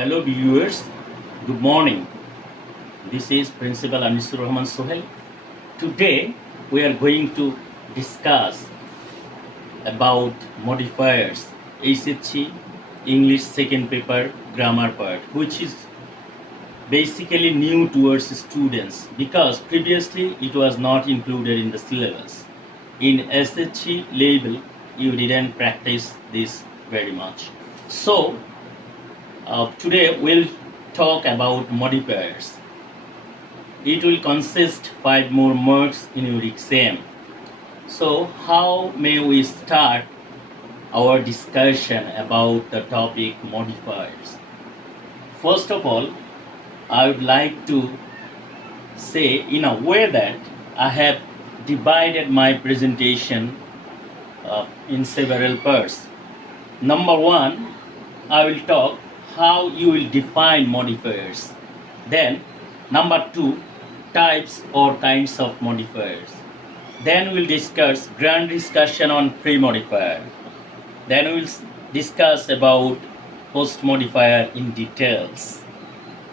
Hello viewers, good morning. This is Principal Anisur Rahman Sohel. Today we are going to discuss about modifiers, SHC, English second paper grammar part, which is basically new towards students because previously it was not included in the syllabus. In SHC label, you didn't practice this very much. So today we'll talk about modifiers. It will consist 5 more marks in your exam. So how may we start our discussion about the topic modifiers? First of all, I would like to say in a way that I have divided my presentation in several parts. Number 1, I will talk how you will define modifiers. Then number 2, types or kinds of modifiers. Then we'll discuss grand discussion on pre-modifier. Then we'll discuss about post-modifier in details.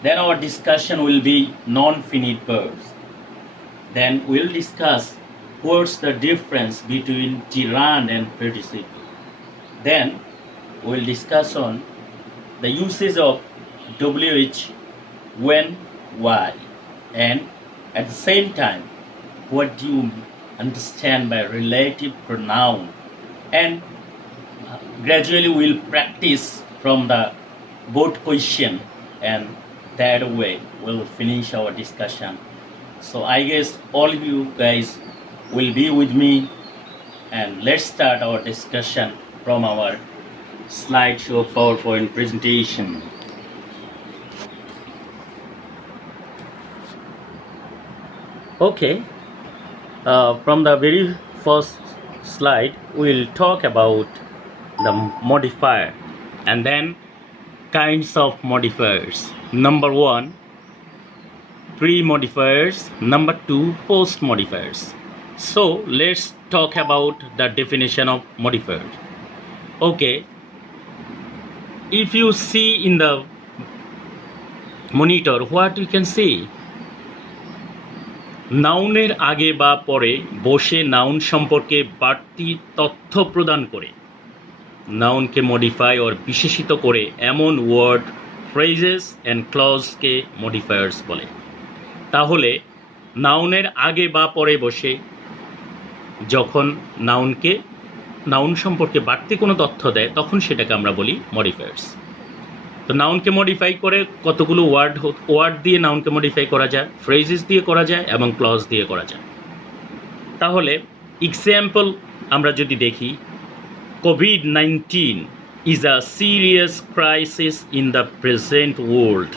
Then our discussion will be non-finite verbs. Then we'll discuss what's the difference between gerund and participle. Then we'll discuss on the usage of WH, when, why, and at the same time, what do you understand by relative pronoun? And gradually we'll practice from the board question, and that way we'll finish our discussion. So I guess all of you guys will be with me, and let's start our discussion from our slideshow PowerPoint presentation. Okay, from the very first slide we'll talk about the modifier and then kinds of modifiers. Number 1, pre-modifiers. Number 2, post-modifiers. So let's talk about the definition of modifier. Okay, if you see in the monitor, what you can see, নাউনের আগে বা পরে বসে noun সম্পর্কে বাড়তি তথ্য প্রদান করে নাউনকে মডিফাই অর বিশেষিত করে এমন ওয়ার্ড, ফ্রেজেস অ্যান্ড ক্লজকে মডিফায়ার্স বলে। তাহলে নাউনের আগে বা পরে বসে যখন নাউন সম্পর্কে বাড়তি কোনো তথ্য দেয় তখন সেটাকে আমরা বলি মডিফায়ার্স। তো নাউনকে মডিফাই করে কতগুলো ওয়ার্ড দিয়ে নাউনকে মডিফাই করা যায়, ফ্রেজেস দিয়ে করা যায় এবং ক্লজ দিয়ে করা যায়। তাহলে এক্সাম্পল আমরা যদি দেখি, COVID-19 is a serious crisis in the present world.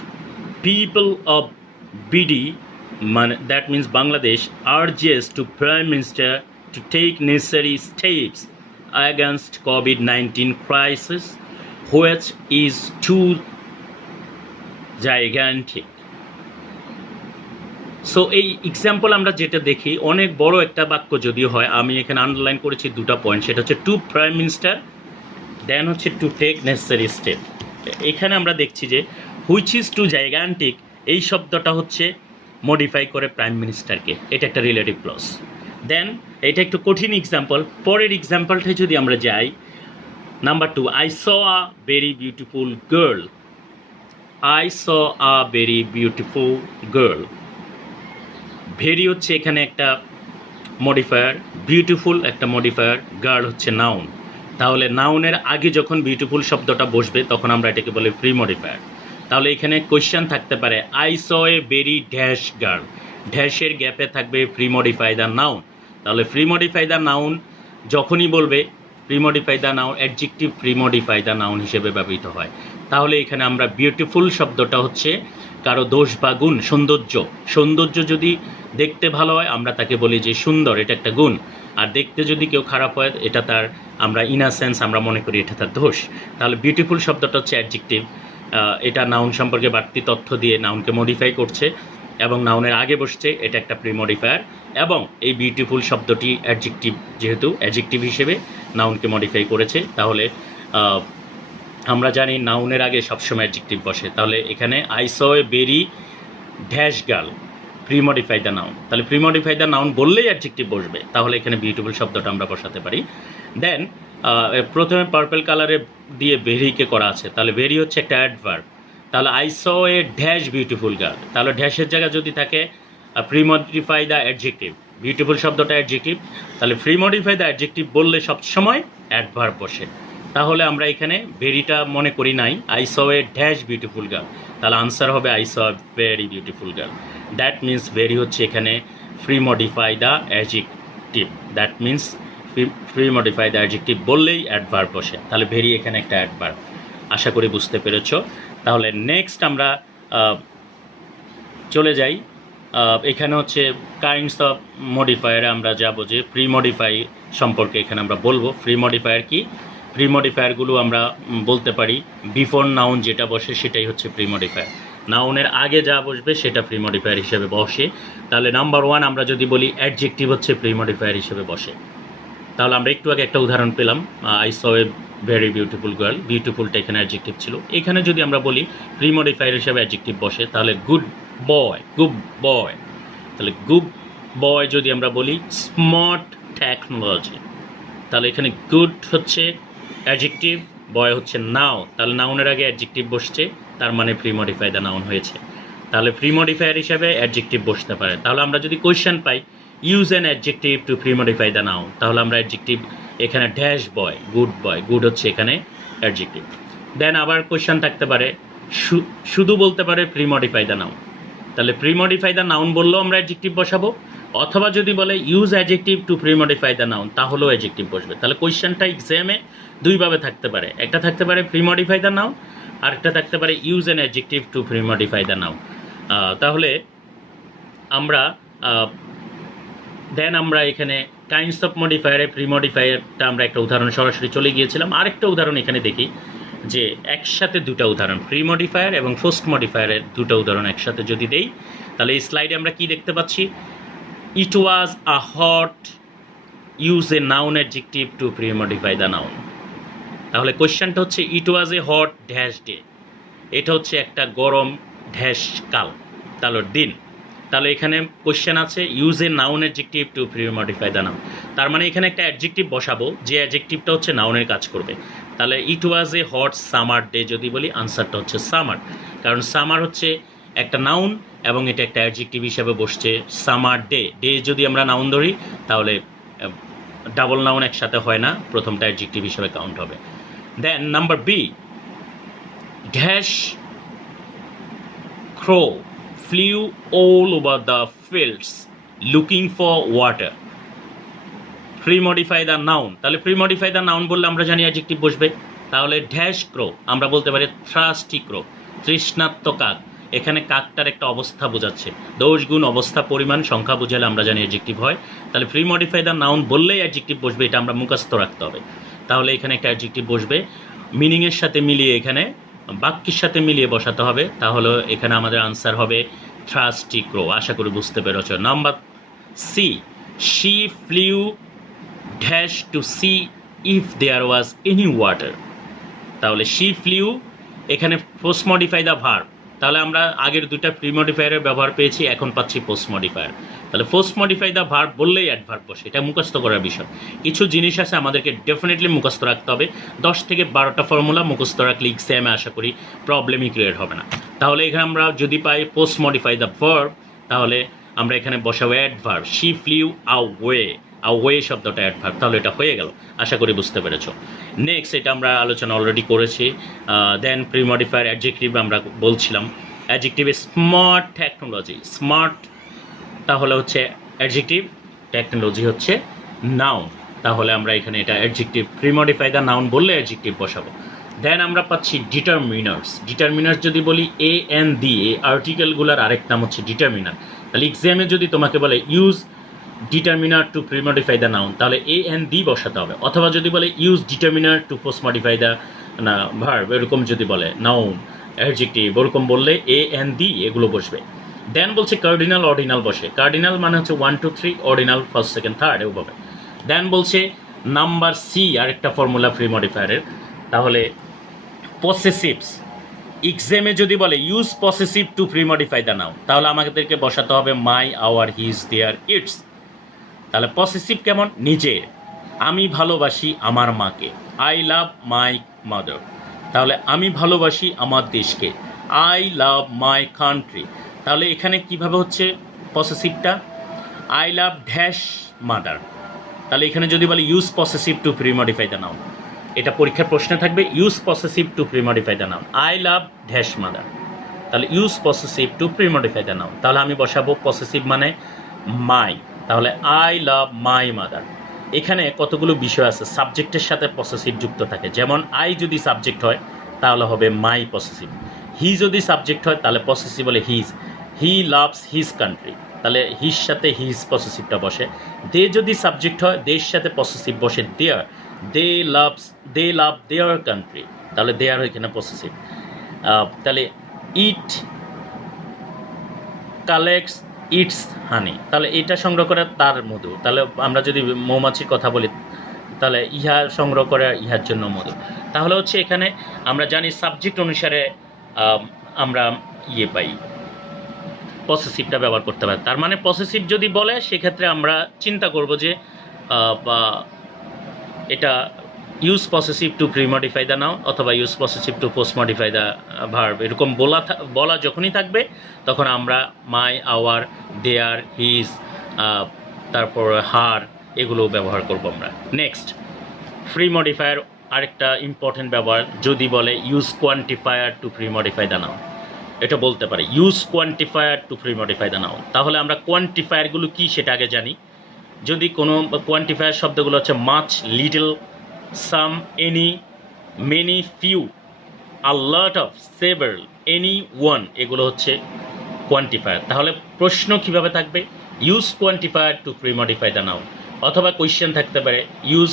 People of BD, that means Bangladesh, urges to Prime Minister to take necessary steps against COVID-19 crisis, which is too gigantic. So এই example আমরা যেটা দেখি, অনেক বড় একটা বাক্য যদিও হয়, আমি এখানে আন্ডারলাইন করেছি 2টা পয়েন্ট, সেটা হচ্ছে টু প্রাইম মিনিস্টার, দেন হচ্ছে টু টেক নেসেসারি স্টেপ। এখানে আমরা দেখছি যে হুইচ ইজ টু জাইগান্টিক, এই শব্দটা হচ্ছে মডিফাই করে প্রাইম মিনিস্টারকে, এটা একটা রিলেটিভ ক্লজ। দেন এটা একটু কঠিন এক্সাম্পল, পরের এক্সাম্পলটাই যদি আমরা যাই, number 2, I saw a very beautiful girl. I saw a very beautiful girl. Very হচ্ছে এখানে একটা মডিফায়ার, বিউটিফুল একটা মডিফায়ার, গার্ল হচ্ছে নাউন। তাহলে নাউনের আগে যখন বিউটিফুল শব্দটা বসবে তখন আমরা এটাকে বলি প্রি মডিফায়ার। তাহলে এখানে কোয়েশ্চেন থাকতে পারে, I saw a very dash girl, ড্যাশের গ্যাপে থাকবে প্রি মডিফাই দ্য নাউন। তাহলে প্রি মডিফাই দ্য নাউন যখনই বলবে, pre modify the noun adjective pre modify the noun হিসেবে ব্যবহৃত হয়। তাহলে এখানে আমরা বিউটিফুল শব্দটা হচ্ছে কারো দোষ বা গুণ, সৌন্দর্য যদি দেখতে ভালো হয় আমরা তাকে বলি যে সুন্দর, এটা একটা গুণ। আর দেখতে যদি কেউ খারাপ হয় এটা তার, আমরা ইনাসেন্স আমরা মনে করি এটা তার দোষ। তাহলে বিউটিফুল শব্দটা হচ্ছে অ্যাডজেক্টিভ, এটা নাউন সম্পর্কে বাড়তি তথ্য দিয়ে নাউনকে মডিফাই করছে এবং নাউনের আগে বসছে, এটা একটা প্রি মডিফায়ার। এবং এই বিউটিফুল শব্দটি অ্যাডজেক্টিভ, যেহেতু অ্যাডজেক্টিভ হিসেবে নাউনকে মডিফাই করেছে, তাহলে আমরা জানি নাউনের আগে সবসময় অ্যাডজেক্টিভ বসে, তাহলে এখানে I saw a very dash girl, premodify the noun, তাহলে প্রিমডিফাই দ্য নাউন বললেই অ্যাডজেক্টিভ বসবে, তাহলে এখানে বিউটিফুল শব্দটা আমরা বসাতে পারি। দেন প্রথমে পার্পল কালারে দিয়ে ভেরিকে করা আছে, তাহলে ভেরি হচ্ছে একটা অ্যাডভার্ব, তাহলে I saw a dash beautiful girl, তাহলে ড্যাশের জায়গায় যদি থাকে প্রিমডিফাই দ্য অ্যাডজেক্টিভ, বিউটিফুল শব্দটা অ্যাডজেক্টিভ, তাহলে প্রিমডিফাই দ্য অ্যাডজেক্টিভ বললে সবসময় অ্যাডভার্ব বসে। তাহলে আমরা এখানে ভেরিটা মনে করি নাই, I saw a dash beautiful girl, তাহলে আনসার হবে I saw very beautiful girl. That means very হচ্ছে এখানে premodify the adjective, that means premodify the adjective বললেই অ্যাডভার্ব বসে, তাহলে ভেরি এখানে একটা অ্যাডভার্ব। আশা করি বুঝতে পেরেছ। তাহলে নেক্সট আমরা চলে যাই, এখানে হচ্ছে কাইন্ডস অফ মডিফায়ারে আমরা যাবো যে প্রিমডিফাই সম্পর্কে এখানে আমরা বলবো। প্রিমডিফায়ার কি? প্রিমডিফায়ারগুলো আমরা বলতে পারি বিফোর নাউন যেটা বসে সেটাই হচ্ছে প্রিমডিফায়ার, নাউনের আগে যা বসবে সেটা প্রিমডিফায়ার হিসেবে বসে। তাহলে নাম্বার 1 আমরা যদি বলি অ্যাডজেক্টিভ হচ্ছে প্রিমডিফায়ার হিসেবে বসে, তাহলে আমরা একটু আগে একটা উদাহরণ পেলাম, I saw a very beautiful girl, বিউটিফুলটা এখানে অ্যাডজেক্টিভ ছিল। এখানে যদি আমরা বলি প্রিমডিফায়ার হিসেবে অ্যাডজেক্টিভ বসে, তাহলে গুড বয়, গুড বয়, তাহলে গুড বয় যদি আমরা বলি স্মার্ট টেকনোলজি, তাহলে এখানে গুড হচ্ছে অ্যাডজেক্টিভ, বয় হচ্ছে নাউন, তাহলে নাউনের আগে অ্যাডজেক্টিভ বসছে, তার মানে প্রিমডিফাই দ্য নাউন হয়েছে, তাহলে প্রিমডিফায়ার হিসাবে অ্যাডজেক্টিভ বসতে পারে। তাহলে আমরা যদি কোয়েশ্চেন পাই use an adjective to premodify the noun, তাহলে আমরা অ্যাডজেক্টিভ এখানে ড্যাশ বয়, গুড হচ্ছে এখানে অ্যাডজেক্টিভ। দেন আবার কোয়েশ্চেন থাকতে পারে শুধু বলতে পারে প্রিমডিফাই দ্য নাউন, তাহলে প্রিমডিফাই দ্য নাউন বললেও আমরা অ্যাডজেক্টিভ বসাবো, অথবা যদি বলে use adjective to premodify the noun তাহলেও অ্যাডজেক্টিভ বসবে। তাহলে কোয়েশ্চেনটা এক্সামে দুইভাবে থাকতে পারে, একটা থাকতে পারে প্রিমডিফাই দ্য নাউন, আর একটা থাকতে পারে use an adjective to premodify the noun. তাহলে আমরা দেন আমরা এখানে কাইন্ডস অফ মডিফায়ারে প্রিমডিফায়ারটা আমরা একটা উদাহরণ সরাসরি চলে গিয়েছিলাম, আরেকটা উদাহরণ এখানে দেখি যে একসাথে দুটা উদাহরণ প্রিমডিফায়ার এবং পোস্ট মডিফায়ারের দুটো উদাহরণ একসাথে যদি দেই, তাহলে এই স্লাইডে আমরা কি দেখতে পাচ্ছি, it was a hot, use a noun adjective to premodify the noun. তাহলে কোয়েশ্চেনটা হচ্ছে it was a hot dash day, এটা হচ্ছে একটা গরম ড্যাশ কাল, তাহলে দিন, তাহলে এখানে কোয়েশ্চেন আছে use a noun adjective to premodify the noun, তার মানে এখানে একটা অ্যাডজেক্টিভ বসাবো যে অ্যাডজেক্টিভটা হচ্ছে নাউনের কাজ করবে। তাহলে ইট was a hot summer day যদি বলি আনসারটা হচ্ছে সামার, কারণ সামার হচ্ছে একটা নাউন এবং এটা একটা অ্যাডজেক্টিভ হিসেবে বসছে। সামার ডে, ডে যদি আমরা নাউন ধরি তাহলে ডাবল নাউন একসাথে হয় না, প্রথমটা অ্যাডজেক্টিভ হিসেবে কাউন্ট হবে। Then number B, dash crow flew all over the fields looking for water, premodify the noun, তাহলে প্রিমডিফাই দ্য নাউন বললে আমরা জানি অ্যাডজেক্টিভ বসবে, তাহলে ড্যাশ ক্রো আমরা বলতে পারি থ্রাস্টি ক্রো, তৃষ্ণাত্ম কাক, এখানে কাকটার একটা অবস্থা বোঝাচ্ছে, দোষ গুণ অবস্থা পরিমাণ সংখ্যা বোঝালে আমরা জানি অ্যাডজেক্টিভ হয়, তাহলে প্রিমডিফাই দ্য নাউন বললেই অ্যাডজেক্টিভ বসবে, এটা আমরা মুখস্থ রাখতে হবে। তাহলে এখানে একটা অ্যাডজেক্টিভ বসবে, মিনিংয়ের সাথে মিলিয়ে এখানে বাক্যের সাথে মিলিয়ে বসাতে হবে, তাহলে এখানে আমাদের আনসার হবে থ্রাস্টি ক্রো। আশা করি বুঝতে পেরেছ। Number C, she flew dash to see if there was any water, তাহলে শি ফ্লিউ এখানে পোস্ট মডিফাই দ্য ভার্ব, তাহলে আমরা আগের দুটা প্রিমডিফায়ারের ব্যবহার পেয়েছি, এখন পাচ্ছি পোস্ট মডিফায়ার, তাহলে পোস্ট মডিফাই দ্য ভার্ব বললেই অ্যাডভার্ব বসে, এটা মুখস্থ করার বিষয়। কিছু জিনিস আছে আমাদেরকে ডেফিনেটলি মুখস্থ রাখতে হবে, 10 থেকে 12টা ফর্মুলা মুখস্থ রাখলে এক্সামে আশা করি প্রবলেমই ক্রিয়েট হবে না। তাহলে এখানে আমরা যদি পাই পোস্ট মডিফাই দ্য ভার্ব, তাহলে আমরা এখানে বসাবো অ্যাডভার্ব, শি ফ্লিউ আওয়ে, আওয়ে শব্দটা অ্যাডভার্ব, তাহলে এটা হয়ে গেল। আশা করি বুঝতে পেরেছো। নেক্সট এটা আমরা আলোচনা অলরেডি করেছি। দেন প্রিমডিফায়ার অ্যাডজেক্টিভ আমরা বলছিলাম, অ্যাডজেক্টিভে স্মার্ট টেকনোলজি, স্মার্ট তাহলে হচ্ছে অ্যাডজেক্টিভ, টেকনোলজি হচ্ছে নাউন, তাহলে আমরা এখানে এটা অ্যাডজেক্টিভ, প্রিমডিফাই দ্য নাউন বললে অ্যাডজেক্টিভ বসাবো। দেন আমরা পাচ্ছি ডিটারমিনার্স, ডিটারমিনার্স যদি বলি এ এন দি, এই আর্টিকেলগুলোর আরেক নাম হচ্ছে ডিটারমিনার, তাহলে এক্সামে যদি তোমাকে বলে use determiner to premodify the noun, তাহলে এ এন দি বসাতে হবে, অথবা যদি বলে use determiner to post modify the verb, এরকম যদি বলে নাউন অ্যাডজেক্টিভ ওরকম বললে এ এন দি এগুলো বসবে। দেন বলছে কার্ডিনাল অর্ডিনাল বসে, কার্ডিনাল মানে হচ্ছে 1 2 3, অর্ডিনাল ফার্স্ট সেকেন্ড থার্ড এভাবে। দেন বলছে নাম্বার সি আরেকটা ফর্মুলা প্রিমডিফায়ারের, তাহলে পসেসিভস। এক্সামে যদি বলে use possessive to premodify the noun, তাহলে আমাদেরকে বসাতে হবে my, our, his, their, its. তাহলে পসেসিভ কেমন? নিজের। আমি ভালোবাসি আমার মাকে, আই লাভ মাই মাদার। তাহলে আমি ভালোবাসি আমার দেশকে, আই লাভ মাই কান্ট্রি। তাহলে এখানে কিভাবে হচ্ছে পসেসিভটা? I love dash mother. তাহলে এখানে যদি বলে use possessive to premodify the noun, এটা পরীক্ষার প্রশ্নে থাকবে use possessive to premodify the noun, I love dash mother. তাহলে use possessive to premodify the noun, তাহলে আমি বসাবো পসেসিভ মানে মাই, তাহলে আই লাভ মাই মাদার। এখানে কতগুলো বিষয় আছে, সাবজেক্টের সাথে পসেসিভ যুক্ত থাকে। যেমন আই যদি সাবজেক্ট হয় তাহলে হবে মাই পসেসিভ, হি যদি সাবজেক্ট হয় তাহলে পসেসিভ বলে his, he loves his country, তাহলে হিজ সাথে হিজ পসেসিভটা বসে। দে যদি সাবজেক্ট হয় দের সাথে পসেসিভ বসে দেয়ার, দে লাভ দেয়ার কান্ট্রি, তাহলে দেয়ার এখানে পসেসিভ। তাহলে ইট কালেক্টস ইটস হানি, তাহলে এটা সংগ্রহ করে তার মধু। তাহলে আমরা যদি মৌমাছির কথা বলি তাহলে ইহা সংগ্রহ করে ইহার জন্য মধু। তাহলে হচ্ছে এখানে আমরা জানি সাবজেক্ট অনুসারে আমরা পাই, পসেসিভটা ব্যবহার করতে পারি। তার মানে পসেসিভ যদি বলে সেক্ষেত্রে আমরা চিন্তা করব যে এটা use possessive to premodify the noun অথবা use possessive to post modify the verb, এরকম বলা যখনই থাকবে তখন আমরা মাই, আওয়ার, দেয়ার, হিজ, তারপর হার, এগুলো ব্যবহার করব আমরা। নেক্সট, ফ্রি মডিফায়ার আরেকটা ইম্পর্টেন্ট ব্যবহার। যদি বলে use quantifier to premodify the noun, এটা বলতে পারে use quantifier to premodify the noun. তাহলে আমরা কোয়ান্টিফায়ারগুলো কি সেটা আগে জানি। যদি কোনো কোয়ান্টিফায়ার শব্দগুলো হচ্ছে much, little, some, any, many, few, a lot of, several, any one, এগুলো হচ্ছে কোয়ান্টিফায়ার। তাহলে প্রশ্ন কিভাবে থাকবে? Use quantifier to premodify the noun, অথবা কোয়েশ্চেন থাকতে পারে use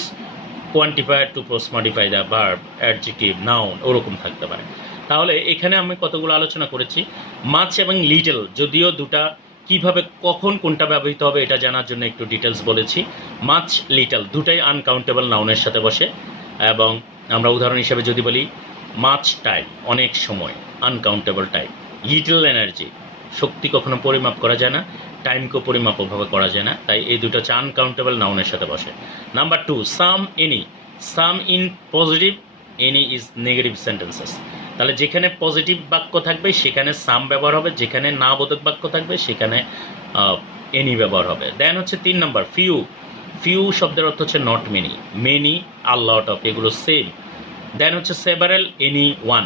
quantifier to post modify the verb, adjective, noun, ওরকম থাকতে পারে। তাহলে এখানে আমি কতগুলো আলোচনা করেছি। মাছ এবং লিটল, যদিও দুটা কিভাবে কখন কোনটা ব্যবহৃত হবে এটা জানার জন্য একটু ডিটেলস বলেছি। মাছ, লিটল দুটাই আনকাউন্টেবল নাউনের সাথে বসে, এবং আমরা উদাহরণ হিসেবে যদি বলি মাছ টাইম, অনেক সময়, আনকাউন্টেবল টাইম। লিটল এনার্জি, শক্তি কখনো পরিমাপ করা যায় না, টাইমকেও পরিমাপভাবে করা যায় না, তাই এই দুটো হচ্ছে আনকাউন্টেবল নাউনের সাথে বসে। Number 2, some, any. Some in positive, any is negative sentences. তাহলে যেখানে পজিটিভ বাক্য থাকবে সেখানে সাম ব্যবহার হবে, যেখানে না বোধক বাক্য থাকবে সেখানে এনি ব্যবহার হবে। দেন হচ্ছে 3 নম্বর, ফিউ। ফিউ শব্দের অর্থ হচ্ছে not many, many, a lot of, এগুলো সেম। দেন হচ্ছে সেভারাল, এনি ওয়ান,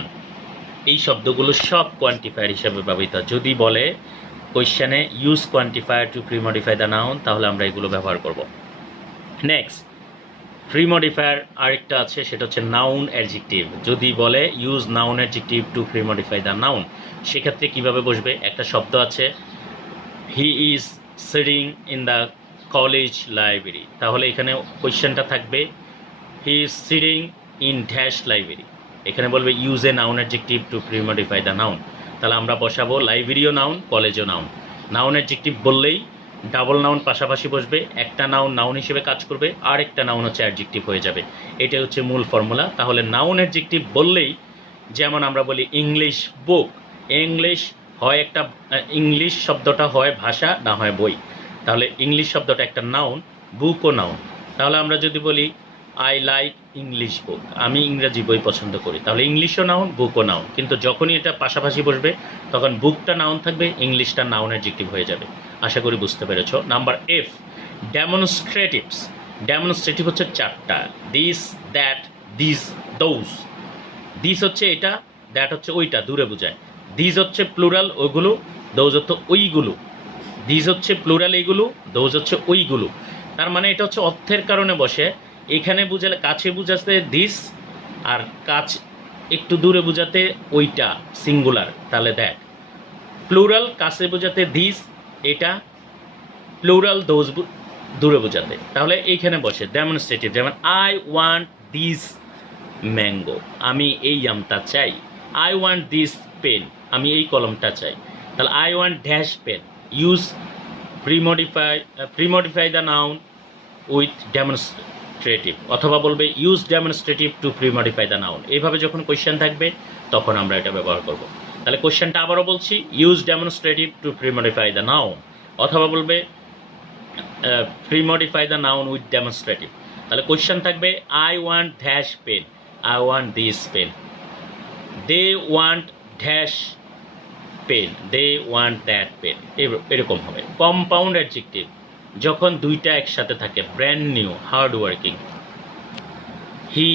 এই শব্দগুলো সব কোয়ান্টিফায়ার হিসাবে ব্যবহৃত। যদি বলে কোয়েশ্চেনে use quantifier to premodify the noun, তাহলে আমরা এগুলো ব্যবহার করব। নেক্সট, প্রিমডিফায়ার আরেকটা আছে, সেটা হচ্ছে নাউন অ্যাডজেক্টিভ। যদি বলে use noun adjective to premodify the noun, সেক্ষেত্রে কীভাবে বসবে? একটা শব্দ আছে he is sitting in the college library, তাহলে এখানে কোয়েশ্চেনটা থাকবে he is sitting in dash library. এখানে বলবে use a noun adjective to premodify the noun, তাহলে আমরা বসাবো লাইব্রেরিও নাউন, কলেজও নাউন। নাউন অ্যাডজেক্টিভ বললেই ডাবল নাউন পাশাপাশি বসবে, একটা নাউন নাউন হিসেবে কাজ করবে, আর একটা নাউন হচ্ছে অ্যাডজেক্টিভ হয়ে যাবে। এটা হচ্ছে মূল ফর্মুলা। তাহলে নাউন অ্যাডজেক্টিভ বললেই, যেমন আমরা বলি ইংলিশ বুক, ইংলিশ হয় একটা, ইংলিশ শব্দটা হয় ভাষা না হয় বই, তাহলে ইংলিশ শব্দটা একটা নাউন, বুকও নাউন। তাহলে আমরা যদি বলি আই লাইক ইংলিশ বুক, আমি ইংরেজি বই পছন্দ করি, তাহলে ইংলিশও নাউন, বুকও নাউন। কিন্তু যখনই এটা পাশাপাশি বসবে তখন বুকটা নাউন থাকবে, ইংলিশটা নাউন অ্যাডজেক্টিভ হয়ে যাবে। আশা করি বুঝতে পেরেছ। Number F, ডেমনস্ট্রেটিভস। ডেমনস্ট্রেটিভ হচ্ছে 4টা, this, that, this, those. This হচ্ছে এটা, দ্যাট হচ্ছে ওইটা, দূরে বোঝায়। দিস হচ্ছে প্লুরাল, ওইগুলো। দোজ হচ্ছে ওইগুলো। দিস হচ্ছে প্লুরাল এইগুলো, দোজ হচ্ছে ওইগুলো। তার মানে এটা হচ্ছে অর্থের কারণে বসে। এখানে বুঝালে কাছে বুঝাতে দিস, আর কাছ একটু দূরে বুঝাতে ওইটা, সিঙ্গুলার, তাহলে দ্যাট। প্লুরাল কাছে বোঝাতে দিস, এটা প্লুরাল দোজ দূরে বোঝাতে, তাহলে এইখানে বসে ডেমনস্ট্রেটিভ। যেমন আই ওয়ান্ট দিস ম্যাঙ্গো, আমি এই আমটা চাই। আই ওয়ান্ট দিস পেন, আমি এই কলমটা চাই। তাহলে I want dash pen, use premodify the noun with demonstrative, অথবা বলবে use demonstrative to pre modify the noun. এইভাবে যখন কোয়েশ্চেন থাকবে তখন আমরা এটা ব্যবহার করব। তাহলে কোয়েশ্চেনটা আবারও বলছি, use demonstrative to pre modify the noun, অথবা বলবে pre modify the noun with demonstrative. তাহলে কোয়েশ্চেন থাকবে I want dash pen, I want this pen. They want dash pen, they want that pen, এরকম হবে। কম্পাউন্ড অ্যাডজেক্টিভ যখন দুইটা একসাথে থাকে, brand new, hard working. He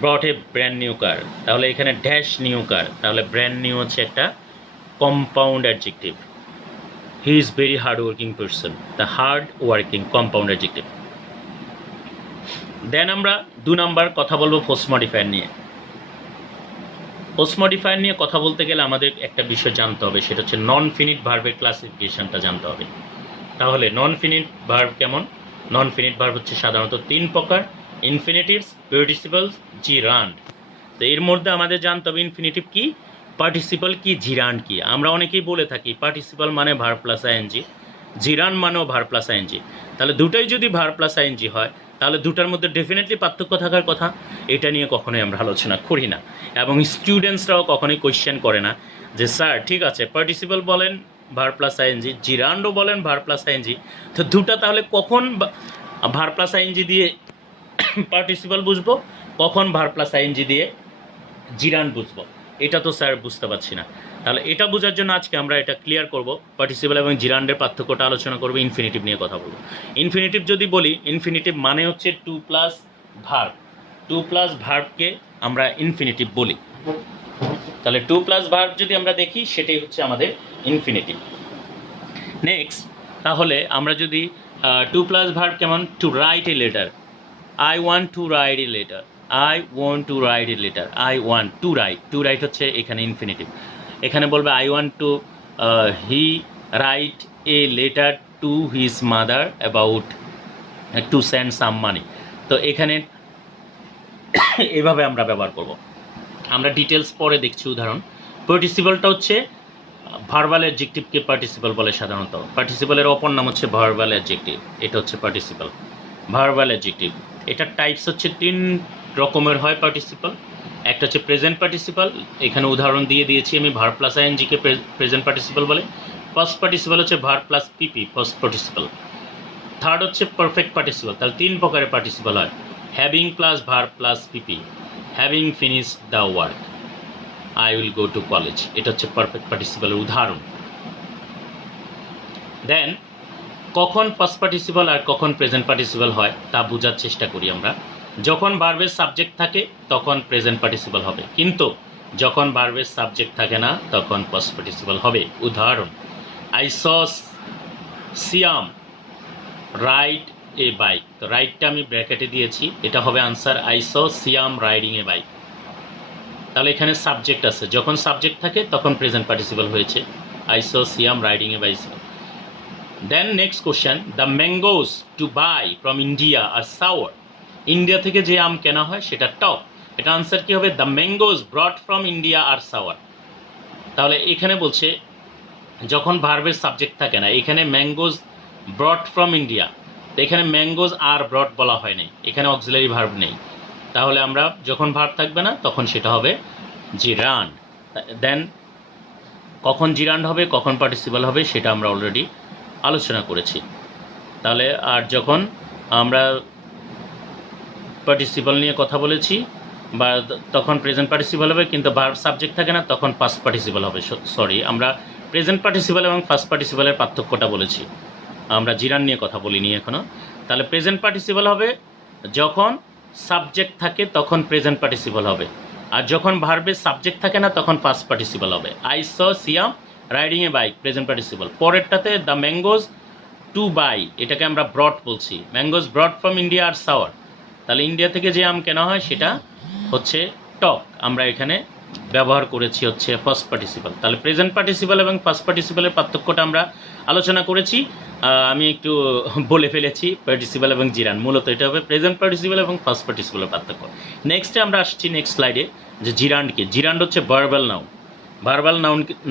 brought a brand new car, তাহলে এখানে ড্যাশ নিউ কার, তাহলে brand new হচ্ছে একটা compound adjective. He is very hard working person, the hard working compound adjective. Then আমরা 2 নাম্বার কথা বলবো পোস্ট মডিফায়ার নিয়ে। Post modifier নিয়ে কথা বলতে গেলে আমাদের একটা বিষয় জানতে হবে, সেটা হচ্ছে নন ফিনিট ভার্বের ক্লাসিফিকেশনটা জানতে হবে। তাহলে নন ফিনিট ভার্ব কেমন? নন ফিনিট ভার্ব হচ্ছে সাধারণত 3 প্রকার, ইনফিনিটিভস, পার্টিসিপলস, জিরান্ড। তো এর মধ্যে আমাদের জানতে হবে ইনফিনিটিভ কি, পার্টিসিপল কি, জিরান্ড কি। আমরা অনেকেই বলে থাকি পার্টিসিপল মানে ভার্ব প্লাস আইএনজি, জিরান্ড মানেও ভার্ব প্লাস আইএনজি। তাহলে দুটাই যদি ভার্ব প্লাস আইএনজি হয় তাহলে দুটার মধ্যে ডেফিনেটলি পার্থক্য থাকার কথা। এটা নিয়ে কখনোই আমরা আলোচনা করি না, এবং স্টুডেন্টসরাও কখনোই কোয়েশ্চেন করে না যে স্যার ঠিক আছে পার্টিসিপল বলেন ভার্ব প্লাস আইএনজি, জিরান্ডও বলেন ভার্ব প্লাস আইএনজি, তো দুটা তাহলে কখন ভার্ব প্লাস আইএনজি দিয়ে পার্টিসিপল বুঝবো, কখন ভার্ব প্লাস আইএনজি দিয়ে জিরান্ড বুঝবো, এটা তো স্যার বুঝতে পারছি না। তাহলে এটা বোঝার জন্য আজকে আমরা এটা ক্লিয়ার করব, পার্টিসিপল এবং জিরান্ডের পার্থক্যটা আলোচনা করব, ইনফিনিটিভ নিয়ে কথা বলবো। ইনফিনিটিভ যদি বলি, ইনফিনিটিভ মানে হচ্ছে 2+ ভার্ব, 2+ ভার্বকে আমরা ইনফিনিটিভ বলি। তাহলে 2+ ভার্ব যদি আমরা দেখি সেটাই হচ্ছে আমাদের ইনফিনিটিভ। নেক্সট, তাহলে আমরা যদি 2+ ভার্ব কেমন, to write a letter, I want to write a letter, I want to write a letter, I want to write, to write হচ্ছে এখানে ইনফিনিটিভ। এখানে বলবে I want to he write a letter to his mother about to send some money. তো এখানে এভাবে আমরা ব্যবহার করব, আমরা ডিটেলস পরে দেখছি উদাহরণ। পার্টিসিপলটা হচ্ছে ভার্বাল অ্যাডজেক্টিভকে পার্টিসিপল বলে সাধারণত। পার্টিসিপলের অপর নাম হচ্ছে ভার্বাল অ্যাডজেক্টিভ, এটা হচ্ছে পার্টিসিপল, ভার্বাল অ্যাডজেক্টিভ। এটার টাইপস হচ্ছে 3 রকমের হয় পার্টিসিপল। একটা হচ্ছে প্রেজেন্ট পার্টিসিপল, এখানে উদাহরণ দিয়ে দিয়েছি আমি, ভার্ব প্লাস আইএনজিকে প্রেজেন্ট পার্টিসিপল বলে। ফার্স্ট পার্টিসিপল হচ্ছে verb plus PP, first participle. Third হচ্ছে পারফেক্ট পার্টিসিপল, তাহলে 3 প্রকারের পার্টিসিপল হয়, having plus verb plus PP, having finish the work, I will go to college, এটা হচ্ছে পারফেক্ট পার্টিসিপলের উদাহরণ। দেন কখন ফার্স্ট পার্টিসিপল আর কখন প্রেজেন্ট পার্টিসিপল হয় তা বোঝার চেষ্টা করি আমরা। যখন ভার্বের সাবজেক্ট থাকে তখন প্রেজেন্ট পার্টিসিপল হবে, কিন্তু যখন ভার্বের সাবজেক্ট থাকে না তখন ফার্স্ট পার্টিসিপল হবে। উদাহরণ, I saw Siam ride a bike, তো রাইডটা আমি ব্র্যাকেটে দিয়েছি, এটা হবে answer, I saw Siam riding a bike. তাহলে এখানে সাবজেক্ট আছে, যখন সাবজেক্ট থাকে তখন প্রেজেন্ট পার্টিসিপল হয়েছে, I saw Siam riding a bicycle. Then next question, the mangoes to buy from India are sour, India থেকে যে আম কেনা হয় সেটা টক, এটা আনসার কি হবে, the mangoes brought from India are sour. তাহলে এখানে বলছে যখন ভার্বের সাবজেক্ট থাকে না, এখানে ম্যাঙ্গোস ব্রট ফ্রম ইন্ডিয়া, তো এখানে ম্যাঙ্গোস আর ব্রট বলা হয় নাই, এখানে অক্সিলারি ভার্ব নেই, তাহলে আমরা যখন ভার্ব থাকবে না তখন সেটা হবে জিরান্ড। দেন কখন জিরান্ড হবে, কখন পার্টিসিপল হবে সেটা আমরা অলরেডি আলোচনা করেছি। তাহলে আর যখন আমরা পার্টিসিপল নিয়ে কথা বলেছি বা তখন প্রেজেন্ট পার্টিসিপল হবে, কিন্তু ভার্ব সাবজেক্ট থাকে না তখন পাস্ট পার্টিসিপল হবে। সরি, আমরা প্রেজেন্ট পার্টিসিপল এবং ফার্স্ট পার্টিসিপলের পার্থক্যটা বলেছি, আমরা জিরান নিয়ে কথা বলিনি এখনও। তাহলে প্রেজেন্ট পার্টিসিপল হবে যখন সাবজেক্ট থাকে তখন প্রেজেন্ট পার্টিসিপল হবে, আর যখন ভার্বের সাবজেক্ট থাকে না তখন পাস্ট পার্টিসিপল হবে। I saw Siam riding a bike, present participle. পরেরটাতে দ্য ম্যাঙ্গোজ টু বাই, এটাকে আমরা ব্রট বলছি, mangoes brought from India are sour, তাহলে ইন্ডিয়া থেকে যে আম কেনা হয় সেটা হচ্ছে টক, আমরা এখানে ব্যবহার করেছি হচ্ছে ফার্স্ট পার্টিসিপল। তাহলে প্রেজেন্ট পার্টিসিপল এবং ফার্স্ট পার্টিসিপলের পার্থক্যটা আমরা আলোচনা করেছি। আমি একটু বলে ফেলেছি পার্টিসিপল এবং জিরান, মূলত এটা হবে প্রেজেন্ট পার্টিসিপল এবং ফার্স্ট পার্টিসিপলের পার্থক্য। নেক্সটে আমরা আসছি নেক্সট স্লাইডে, যে জিরান্ড কি। জিরান্ড হচ্ছে ভার্বাল নাউন, ভার্বাল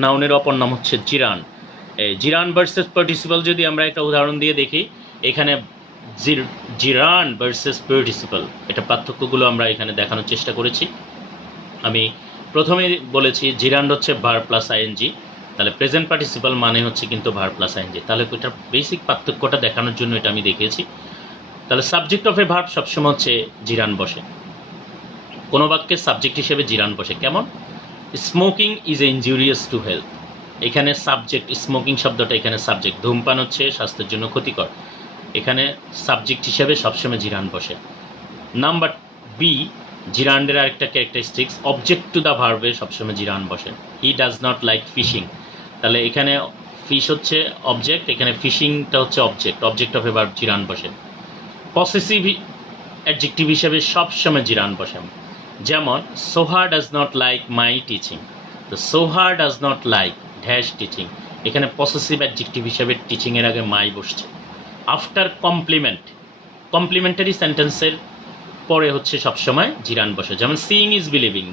নাউনের অপর নাম হচ্ছে জিরান্ড। এই জিরান্ড ভার্সেস পার্টিসিপল যদি আমরা একটা উদাহরণ দিয়ে দেখি, এখানে জিরান ভার্সেস পার্টিসিপাল, এটা পার্থক্যগুলো আমরা এখানে দেখানোর চেষ্টা করেছি। আমি প্রথমে বলেছি জিরান্ড হচ্ছে ভার্ব প্লাস আইএনজি, তাহলে প্রেজেন্ট পার্টিসিপাল মানে হচ্ছে কিন্তু ভার্ব প্লাস আইএনজি। তাহলে এটার বেসিক পার্থক্যটা দেখানোর জন্য এটা আমি দেখিয়েছি। তাহলে সাবজেক্ট অফ এ ভার্ব সবসময় হচ্ছে জিরান বসে, কোনো বাক্যের সাবজেক্ট হিসেবে জিরান বসে। কেমন? Smoking is a injurious to health, এখানে সাবজেক্ট স্মোকিং শব্দটা এখানে সাবজেক্ট, ধূমপান হচ্ছে স্বাস্থ্যের জন্য ক্ষতিকর, এখানে সাবজেক্ট হিসেবে সবসময় জিরান বসে। নাম্বার বি, জিরান্ডের আরেকটা ক্যারেক্টারিস্টিক্স, অবজেক্ট টু দ্য ভার্বে সবসময় জিরান বসে। He does not like fishing, তাহলে এখানে ফিশ হচ্ছে অবজেক্ট, এখানে ফিশিংটা হচ্ছে object, object of a verb gerund বসে। পসেসিভ অ্যাডজেক্টিভ হিসেবে সবসময় জিরান বসে, যেমন Soha does not like my teaching, তো Soha does not like dash teaching, এখানে পসেসিভ অ্যাডজেক্টিভ হিসেবে টিচিংয়ের আগে মাই বসছে। আফটার কমপ্লিমেন্ট, কমপ্লিমেন্টারি সেন্টেন্সের পরে হচ্ছে সবসময় জিরান বসে, যেমন সিইং ইজ বিলিভিং,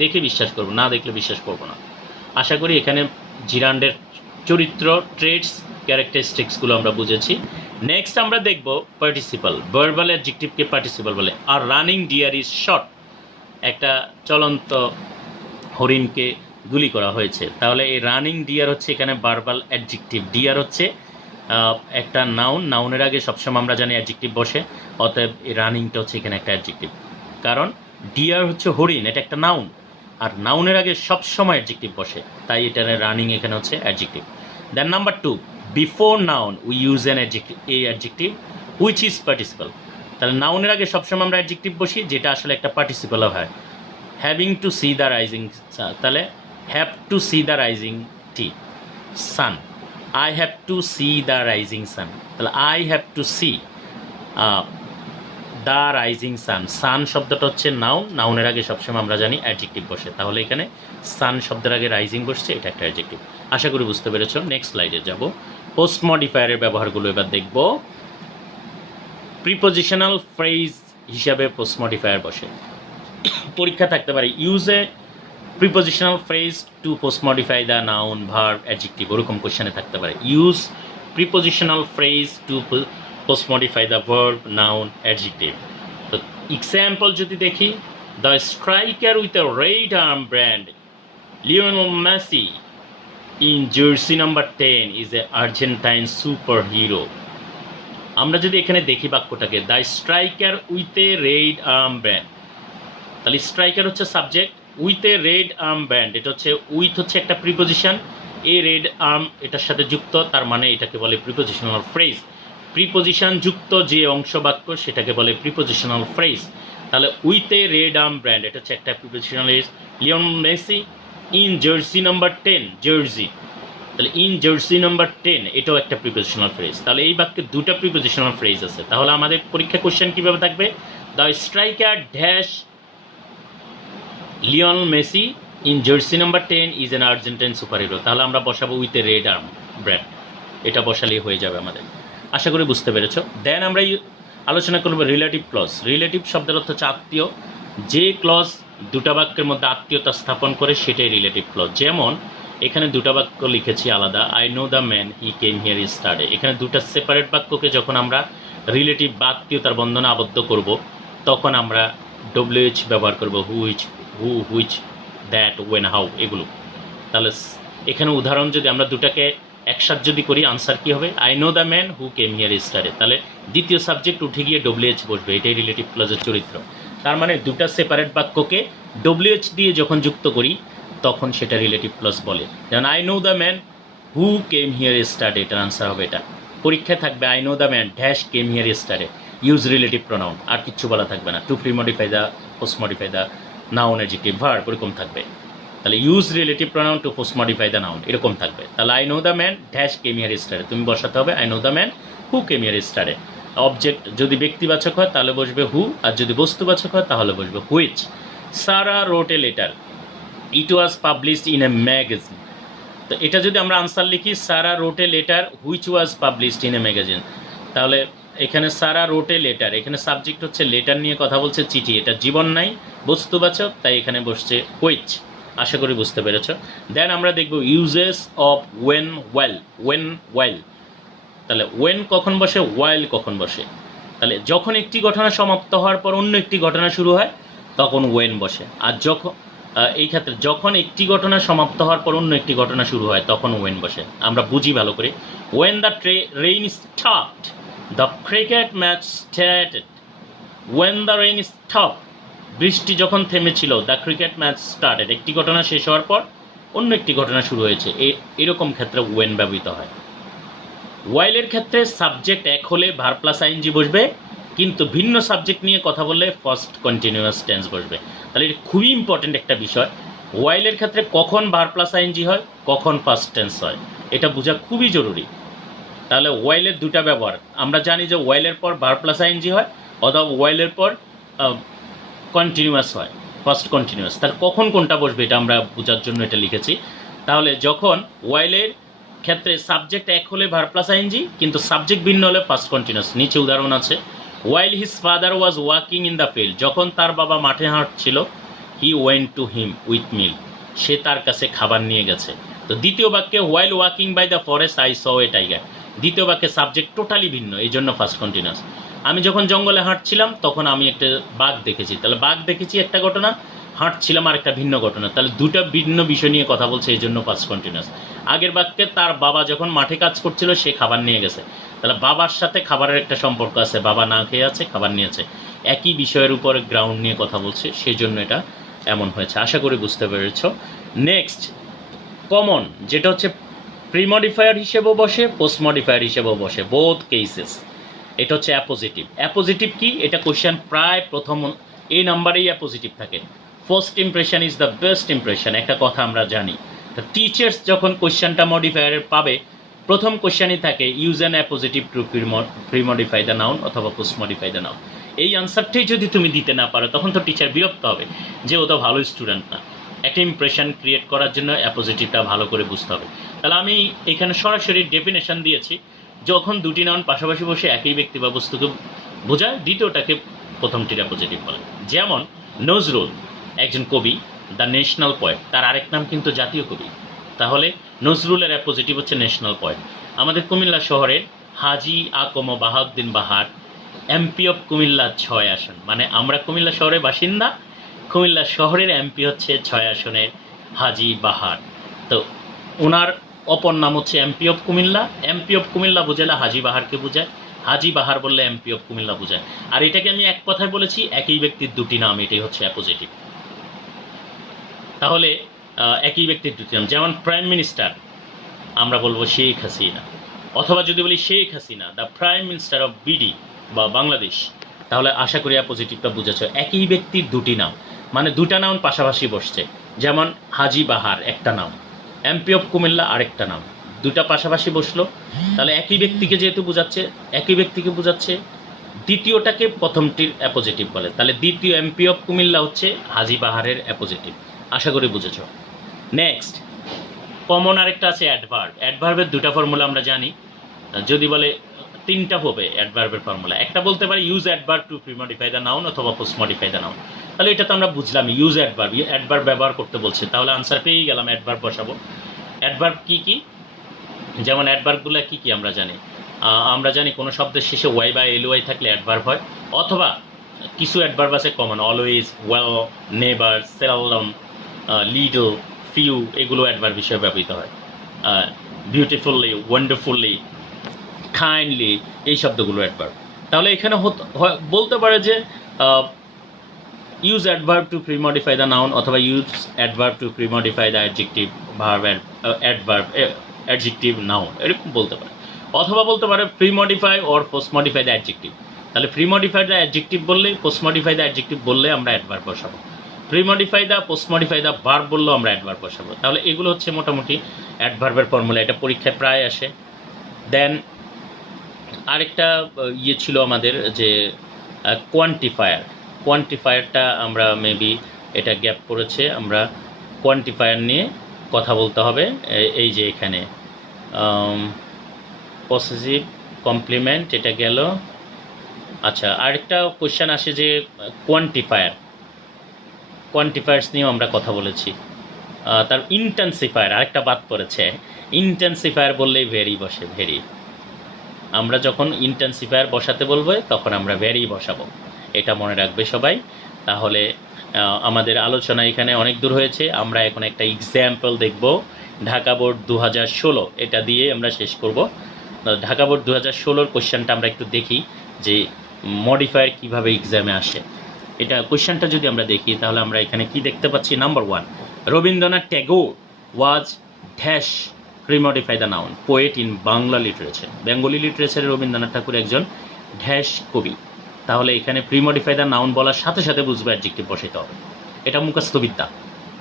দেখে বিশ্বাস করবো, না দেখলে বিশ্বাস করবো না। আশা করি এখানে জিরান্ডের চরিত্র, ট্রেটস, ক্যারেক্টারিস্টিক্সগুলো আমরা বুঝেছি। নেক্সট আমরা দেখব পার্টিসিপাল, ভার্বাল অ্যাডজেক্টিভকে পার্টিসিপাল বলে। আর রানিং ডিয়ার ইজ শট, একটা চলন্ত হরিণকে গুলি করা হয়েছে, তাহলে এই রানিং ডিয়ার হচ্ছে এখানে ভার্বাল অ্যাডজেক্টিভ, ডিয়ার হচ্ছে একটা নাউন, নাউনের আগে সবসময় আমরা জানি অ্যাডজেক্টিভ বসে, অতএব এই রানিংটা হচ্ছে এখানে একটা অ্যাডজেক্টিভ, কারণ ডিয়ার হচ্ছে হরিণ, এটা একটা নাউন, আর নাউনের আগে সবসময় অ্যাডজেক্টিভ বসে, তাই এটা রানিং এখানে হচ্ছে adjective. Then number two, before noun we use an adjective, এই অ্যাডজেক্টিভ হুইচ ইজ পার্টিসিপাল, তাহলে নাউনের আগে সবসময় আমরা অ্যাডজেক্টিভ বসি যেটা আসলে একটা পার্টিসিপাল হয়। Having to see the rising, তাহলে have to see the rising the sun, I have to see the rising sun, তাহলে I have to see the rising sun, sun শব্দটা হচ্ছে নাউন, নাউনের আগে সবসময় আমরা জানি অ্যাডজেক্টিভ বসে, তাহলে এখানে সান শব্দের আগে রাইজিং বসছে, এটা একটা অ্যাডজেক্টিভ। আশা করি বুঝতে পেরেছ। নেক্সট স্লাইডে যাব, পোস্ট মডিফায়ারের ব্যবহারগুলো এবার দেখব। প্রিপোজিশনাল ফ্রেজ হিসাবে পোস্ট মডিফায়ার বসে, পরীক্ষা থাকতে পারে use a prepositional phrase to post modify the noun verb adjective, ওরকম কোশ্চেনে থাকতে পারে। Use prepositional phrase to post modify the verb noun adjective. তো এক্সাম্পল যদি দেখি, the striker with a red arm brand Lionel Messi in jersey number 10 is a Argentine super hero. আমরা যদি এখানে দেখি বাক্যটাকে, the striker with a red arm brand, তাহলে striker হচ্ছে subject, with a red arm band, এটা হচ্ছে with হচ্ছে একটা প্রিপোজিশন, এ রেড আর্ম এটার সাথে যুক্ত, তার মানে এটাকে বলে প্রিপোজিশনাল ফ্রেজ। প্রিপোজিশন যুক্ত যে অংশ বাক্য সেটাকে বলে প্রিপোজিশনাল ফ্রেজ। তাহলে with a red arm brand এটা হচ্ছে একটা prepositional phrase. Lionel Messi in jersey number 10, jersey, তাহলে ইন জার্সি নাম্বার 10 এটাও একটা প্রিপোজিশনাল ফ্রেজ। তাহলে এই বাক্যে দুটো প্রিপোজিশনাল ফ্রেজ আছে। তাহলে আমাদের পরীক্ষা কোশ্চেন কীভাবে থাকবে, the striker dash Lionel Messi in jersey number 10 is an Argentine super hero, তাহলে আমরা বসাবো with a red arm brand, এটা বসালেই হয়ে যাবে আমাদের। আশা করি বুঝতে পেরেছ। দেন আমরা আলোচনা করবো রিলেটিভ ক্লজ। রিলেটিভ শব্দের অর্থ হচ্ছে আত্মীয়, যে ক্লজ দুটা বাক্যের মধ্যে আত্মীয়তা স্থাপন করে সেটাই রিলেটিভ ক্লজ। যেমন এখানে দুটা বাক্য লিখেছি আলাদা, I know the man he came here ইস্টারডে, এখানে দুটা সেপারেট বাক্যকে যখন আমরা রিলেটিভ বা আত্মীয়তার বন্ধনে আবদ্ধ করব তখন আমরা ডব্লিউএইচ ব্যবহার করব, which, who, which, that, when, how, এগুলো। তাহলে এখানে উদাহরণ যদি আমরা দুটাকে একসাথে যদি করি, আনসার কী হবে, I know the man who came here ইস্টারডে, তাহলে দ্বিতীয় সাবজেক্ট উঠে গিয়ে ডব্লিউএইচ বসবে, এটাই রিলেটিভ ক্লজের চরিত্র। তার মানে দুটা সেপারেট বাক্যকে ডব্লিউএইচ দিয়ে যখন যুক্ত করি তখন সেটা রিলেটিভ ক্লজ বলে। যেমন I know the man who came here yesterday, এটার আনসার হবে এটা। পরীক্ষায় থাকবে I know the man dash came here yesterday, use relative pronoun, আর কিচ্ছু বলা থাকবে না, to pre modify the, post modify the noun, adjective, verb, এরকম থাকবে। তাহলে use relative pronoun to post modify the noun, এরকম থাকবে। তাহলে I know the man dash came here yesterday, তুমি বসাতে হবে I know the man who came here ইস্টারডে। Object যদি ব্যক্তিবাচক হয় তাহলে বসবে হু, আর যদি বস্তুবাচক হয় তাহলে বসবে which. Sara wrote a letter, it was published in a magazine, তো এটা যদি আমরা আনসার লিখি, Sara wrote a letter which was published in a magazine, তাহলে এখানে সারা রোট এ লেটার, এখানে সাবজেক্ট হচ্ছে লেটার নিয়ে কথা বলছে, চিঠি, এটা জীবন নাই, বস্তুবাচক, তাই এখানে বসছে হুইচ। আশা করি বুঝতে পেরেছ। দেন আমরা দেখব uses of when, well, when, while, তাহলে ওয়েন কখন বসে, ওয়াইল কখন বসে। তাহলে যখন একটি ঘটনা সমাপ্ত হওয়ার পর অন্য একটি ঘটনা শুরু হয় তখন ওয়েন বসে। আর যখন এই ক্ষেত্রে যখন একটি ঘটনা সমাপ্ত হওয়ার পর অন্য একটি ঘটনা শুরু হয় তখন ওয়েন বসে। আমরা বুঝি ভালো করে। When the rain stopped the cricket match started. When the rain stop, বৃষ্টি যখন থেমেছিল, দ্য ক্রিকেট ম্যাচ স্টার্টেড, একটি ঘটনা শেষ হওয়ার পর অন্য একটি ঘটনা শুরু হয়েছে, এরকম ক্ষেত্রে ওয়েন ব্যবহৃত হয়। ওয়াইলের ক্ষেত্রে সাবজেক্ট এক হলে ভার্ব প্লাস আইএনজি বসবে, কিন্তু ভিন্ন সাবজেক্ট নিয়ে কথা বললে ফার্স্ট কন্টিনিউয়াস টেন্স বসবে। তাহলে এটা খুবই ইম্পর্টেন্ট একটা বিষয়। ওয়াইলের ক্ষেত্রে কখন ভার্ব প্লাস আইএনজি হয়, কখন ফার্স্ট টেন্স হয়, এটা বোঝা খুবই জরুরি। তাহলে ওয়াইলের দুটা ব্যবহার আমরা জানি যে ওয়াইলের পর ভার্ব প্লাস আইএনজি হয় অথবা ওয়াইলের পর কন্টিনিউয়াস হয়, ফার্স্ট কন্টিনিউয়াস। তাহলে কখন কোনটা বসবে এটা আমরা বোঝার জন্য এটা লিখেছি। তাহলে যখন ওয়াইলের ক্ষেত্রে সাবজেক্ট এক হলে ভার্ব প্লাস আইএনজি, কিন্তু সাবজেক্ট ভিন্ন হলে ফার্স্ট কন্টিনিউয়াস। নিচে উদাহরণ আছে। While his father was walking in the field, যখন তার বাবা মাঠে হাঁটছিল, he went to him with meal, সে তার কাছে খাবার নিয়ে গেছে। তো দ্বিতীয় বাক্যে while walking by the forest I saw a tiger, দ্বিতীয় বাক্যে সাবজেক্ট টোটালি ভিন্ন, এই জন্য ফার্স্ট কন্টিনিউয়াস। আমি যখন জঙ্গলে হাঁটছিলাম তখন আমি একটা বাঘ দেখেছি, তাহলে বাঘ দেখেছি একটা ঘটনা, হাঁটছিলাম আর একটা ভিন্ন ঘটনা, তাহলে দুটা ভিন্ন বিষয় নিয়ে কথা বলছে, এই জন্য ফার্স্ট কন্টিনিউয়াস। আগের বাক্যে তার বাবা যখন মাঠে কাজ করছিল সে খাবার নিয়ে গেছে, তাহলে বাবার সাথে খাবারের একটা সম্পর্ক আছে, বাবা না খেয়ে আছে খাবার নিয়েছে, একই বিষয়ের উপরে গ্রাউন্ড নিয়ে কথা বলছে, সেই জন্য এটা এমন হয়েছে। আশা করি বুঝতে পেরেছ। নেক্সট কমন, যেটা হচ্ছে প্রিমডিফায়ার হিসেবেও বসে, পোস্ট মডিফায়ার হিসেবেও বসে, বোথ কেসেস। এটা হচ্ছে অ্যাপোজিটিভ। অ্যাপোজিটিভ কি, এটা কোশ্চেন প্রায় প্রথম এই নাম্বারেই অ্যাপোজিটিভ থাকে। First impression is the best impression, একটা কথা আমরা জানি। তো টিচার্স যখন কোশ্চেনটা মডিফায়ারের পাবে, প্রথম কোশ্চেনই থাকে use an appositive to premodify the noun অথবা পোস্ট মডিফাই দ্য নাউন। এই আনসারটাই যদি তুমি দিতে না পারো তখন তো টিচার বিরক্ত হবে যে ও তো ভালো স্টুডেন্ট না। একটা ইমপ্রেশন ক্রিয়েট করার জন্য অ্যাপোজিটিভটা ভালো করে বুঝতে হবে। তাহলে আমি এখানে সরাসরি ডেফিনেশন দিয়েছি, যখন দুটি নাউন পাশাপাশি বসে একই ব্যক্তি বা বস্তুকে বোঝায়, দ্বিতীয়টাকে প্রথমটির অ্যাপোজিটিভ বলে। যেমন নজরুল একজন কবি, দ্য ন্যাশনাল পয়েট, তার আরেক নাম কিন্তু জাতীয় কবি, তাহলে নজরুলের অ্যাপোজিটিভ হচ্ছে ন্যাশনাল পয়েট। আমাদের কুমিল্লা শহরের হাজি আকম বাহাউদ্দিন বাহার এমপি অফ কুমিল্লা 6 আসন, মানে আমরা কুমিল্লা শহরের বাসিন্দা, কুমিল্লা শহরের এমপি হচ্ছে 6 আসনের হাজি বাহার। তো ওনার অপর নাম হচ্ছে MP of Comilla. MP of Comilla বোঝালে হাজি বাহারকে বোঝায়, হাজি বাহার বললে এমপি অফ কুমিল্লা বোঝায়। আর এটাকে আমি এক কথায় বলেছি একই ব্যক্তির দুটি নাম, এটাই হচ্ছে অ্যাপোজিটিভ। তাহলে একই ব্যক্তির দুটি নাম, যেমন প্রাইম মিনিস্টার আমরা বলবো শেখ হাসিনা, অথবা যদি বলি Sheikh Hasina the prime minister of BD বা বাংলাদেশ, তাহলে আশা করি পজিটিভটা বুঝেছ। একই ব্যক্তির দুটি নাম, মানে দুটা নাম পাশাপাশি বসছে। যেমন হাজি বাহার একটা নাম, এমপি অফ কুমিল্লা আরেকটা নাম, দুটা পাশাপাশি বসলো, তাহলে একই ব্যক্তিকে যেহেতু বোঝাচ্ছে, একই ব্যক্তিকে বোঝাচ্ছে, দ্বিতীয়টাকে প্রথমটির অ্যাপোজিটিভ বলে। তাহলে দ্বিতীয় এমপি অফ কুমিল্লা হচ্ছে হাজি বাহারের অ্যাপোজিটিভ। আশা করি বুঝেছ। নেক্সট কমন আরেকটা আছে অ্যাডভার্ব। অ্যাডভার্বের দুটা ফর্মুলা আমরা জানি, যদি বলে তিনটা হবে অ্যাডভার্বের ফর্মুলা। একটা বলতে পারি use adverb to premodify the noun অথবা পোস্ট মডিফাই দ্য নাউন। তাহলে এটা তো আমরা বুঝলাম, ইউজ অ্যাডভার্ব, অ্যাডভার্ব ব্যবহার করতে বলছে, তাহলে আনসার পেয়েই গেলাম, অ্যাডভার্ব বসাবো। অ্যাডভার্ব কি কি, যেমন অ্যাডভার্বগুলো কি কি আমরা জানি কোনো শব্দের শেষে ওয়াই বা এলওয়াই থাকলে অ্যাডভার্ব হয়, অথবা কিছু অ্যাডভার্ব আছে common, always, well, never, seldom, little, few, এগুলো অ্যাডভার্ব হিসেবে ব্যবহৃত হয়। বিউটিফুললি, ওয়ান্ডারফুললি, কাইন্ডলি, এই শব্দগুলো অ্যাডভার্ব। তাহলে এখানে বলতে পারে যে use adverb to premodify the noun অথবা use adverb to premodify the adjective verb, adverb, adjective, noun, এরকম বলতে পারে। অথবা বলতে পারে premodify or post modify the adjective. তাহলে প্রিমডিফাই দ্য অ্যাডজেক্টিভ বললে, পোস্ট মডিফাই দ্য অ্যাডজেক্টিভ বললে আমরা অ্যাডভার্ব বসাবো, premodify the, post modify the verb বললেও আমরা অ্যাডভার্ব বসাবো। তাহলে এগুলো হচ্ছে মোটামুটি অ্যাডভার্বের ফর্মুলা, এটা পরীক্ষায় প্রায় আসে। দেন আরেকটা ছিল আমাদের যে কোয়ান্টিফায়ার। কোয়ান্টিফায়ারটা আমরা মেবি এটা গ্যাপ পড়েছে, আমরা কোয়ান্টিফায়ার নিয়ে কথা বলতে হবে। এই যে এখানে পসেসিভ কমপ্লিমেন্ট এটা গেল। আচ্ছা, আরেকটা কোশ্চেন আসে যে কোয়ান্টিফায়ার্স নিয়েও আমরা কথা বলেছি। তার ইন্টেন্সিফায়ার আরেকটা বাদ পড়েছে, ইন্টেন্সিফায়ার বললেই ভেরি বসে, ভেরি। আমরা যখন ইন্টেন্সিফায়ার বসাতে বলবো তখন আমরা ভেরি বসাবো, এটা মনে রাখবে সবাই। তাহলে আমাদের আলোচনা এখানে অনেক দূর হয়েছে। আমরা এখন একটা এক্সাম্পল দেখব, ঢাকা বোর্ড 2016, এটা দিয়ে আমরা শেষ করব। ঢাকা বোর্ড 2016-র কোশ্চেনটা আমরা একটু দেখি যে মডিফায়ার কিভাবে এক্সামে আসে। এটা কোশ্চেনটা যদি আমরা দেখি তাহলে আমরা এখানে কি দেখতে পাচ্ছি। Number 1, Rabindranath Tagore was dash premodify the noun poet in Bangla literature. Bengali লিটারেচারে রবীন্দ্রনাথ ঠাকুর একজন ড্যাশ কবি। তাহলে এখানে প্রিমডিফাই দ্য নাউন বলার সাথে সাথে বুঝবে অ্যাডজেক্টিভ বসাইতে হবে। এটা মুখস্থবিদ্যা,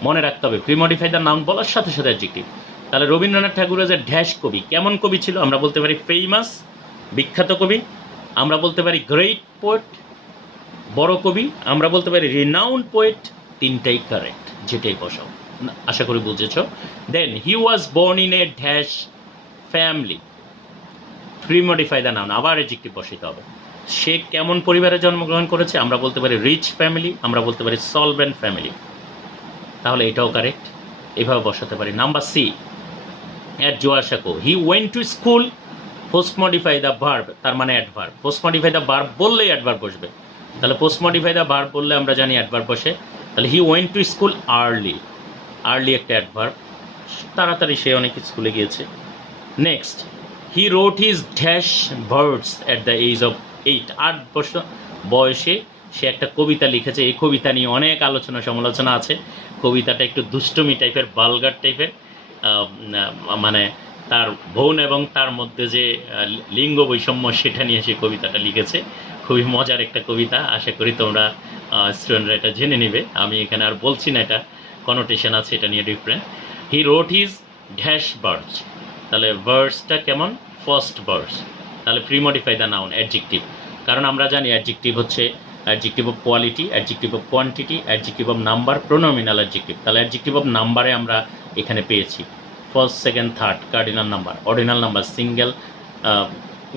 মনে রাখতে হবে। প্রিমডিফাই দ্য নাউন বলার সাথে সাথে অ্যাডজেক্টিভ। তাহলে রবীন্দ্রনাথ ঠাকুর যে ড্যাশ কবি, কেমন কবি ছিল? আমরা বলতে পারি ফেমাস, বিখ্যাত কবি। আমরা বলতে পারি গ্রেট পোয়েট, বড় কবি। আমরা বলতে পারি রিনাউন্ড পোয়েট। তিনটাই কারেক্ট, যেটাই বসাও। আশা করি বুঝেছ। Then he was born in a dash family, premodify the noun, আবার অ্যাডজেক্টিভ বসাইতে হবে। সে কেমন পরিবারে জন্মগ্রহণ করেছে? আমরা বলতে পারি রিচ ফ্যামিলি, আমরা বলতে পারি সলভেন্ট ফ্যামিলি। তাহলে এটাও কারেক্ট, এভাবে বসাতে পারি। নাম্বার সি, অ্যাট জোয়াশাকো, he went to school, post modify the verb, তার মানে adverb. Post modify the verb বললেই অ্যাডভার্ব বসবে। তাহলে পোস্ট মডিফাই দ্য ভার্ব বললে আমরা জানি অ্যাডভার্ব বসে। তাহলে he went to school early, early একটা অ্যাডভার্ব, তাড়াতাড়ি সে অনেক স্কুলে গিয়েছে। Next, he wrote his dash verses at the age of 8, 8 বছর বয়সে সে একটা কবিতা লিখেছে। এই কবিতা নিয়ে অনেক আলোচনা সমালোচনা আছে। কবিতাটা একটু দুষ্টমি টাইপের, বালগার টাইপের, মানে তার বোন এবং তার মধ্যে যে লিঙ্গ বৈষম্য সেটা নিয়ে সে কবিতাটা লিখেছে। খুবই মজার একটা কবিতা, আশা করি তোমরা স্টুডেন্টরা এটা জেনে নেবে। আমি এখানে আর বলছি না, এটা কনোটেশন আছে, এটা নিয়ে ডিফারেন্ট। হি রোট হিজ ড্যাশ ভার্স, তাহলে ভার্সটা কেমন? First verse. তাহলে প্রিমডিফাই দ্য নাউন, অ্যাডজেক্টিভ। কারণ আমরা জানি অ্যাডজেক্টিভ হচ্ছে adjective of quality, adjective of quantity, adjective of number, pronominal adjective. তাহলে অ্যাডজেক্টিভ অফ নাম্বারে আমরা এখানে পেয়েছি first, second, third, cardinal number, ordinal number, single,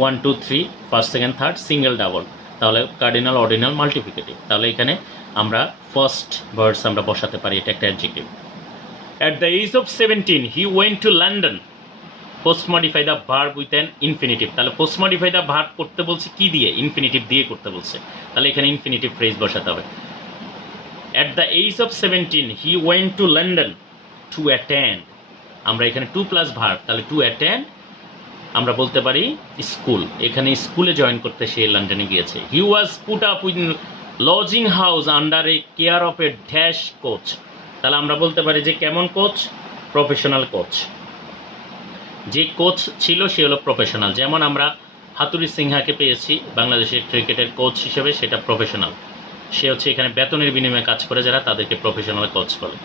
1, 2, 3, first, second, third, single, double. তাহলে কার্ডিনাল, অর্ডিনাল, মাল্টিপ্লিকেটিভ। তাহলে এখানে আমরা ফার্স্ট ভার্স আমরা বসাতে পারি, এটা একটা adjective. At the age of 17 he went to London, post modify the verb with an infinitive. তাহলে পোস্ট মডিফাই দ্য ভার্ব করতে বলছে কি দিয়ে? ইনফিনিটিভ দিয়ে করতে বলছে। তাহলে এখানে ইনফিনিটিভ ফ্রেজ বসাতে হবে। At the age of 17 he went to London to attend, আমরা এখানে টু প্লাস ভার্ব, তাহলে টু অ্যাটেন্ড আমরা বলতে পারি স্কুল। এখানে স্কুলে জয়েন করতে সে লন্ডনে গিয়েছে। He was put up with lodging house under a care of a dash coach, তাহলে আমরা বলতে পারি যে কেমন কোচ? Professional coach. যে কোচ ছিল সে হলো প্রফেশনাল। যেমন আমরা হাতুরি সিংহাকে পেয়েছি বাংলাদেশের ক্রিকেটের কোচ হিসেবে, সেটা প্রফেশনাল। সে হচ্ছে এখানে বেতনের বিনিময়ে কাজ করে যারা, তাদেরকে প্রফেশনাল কোচ বলে।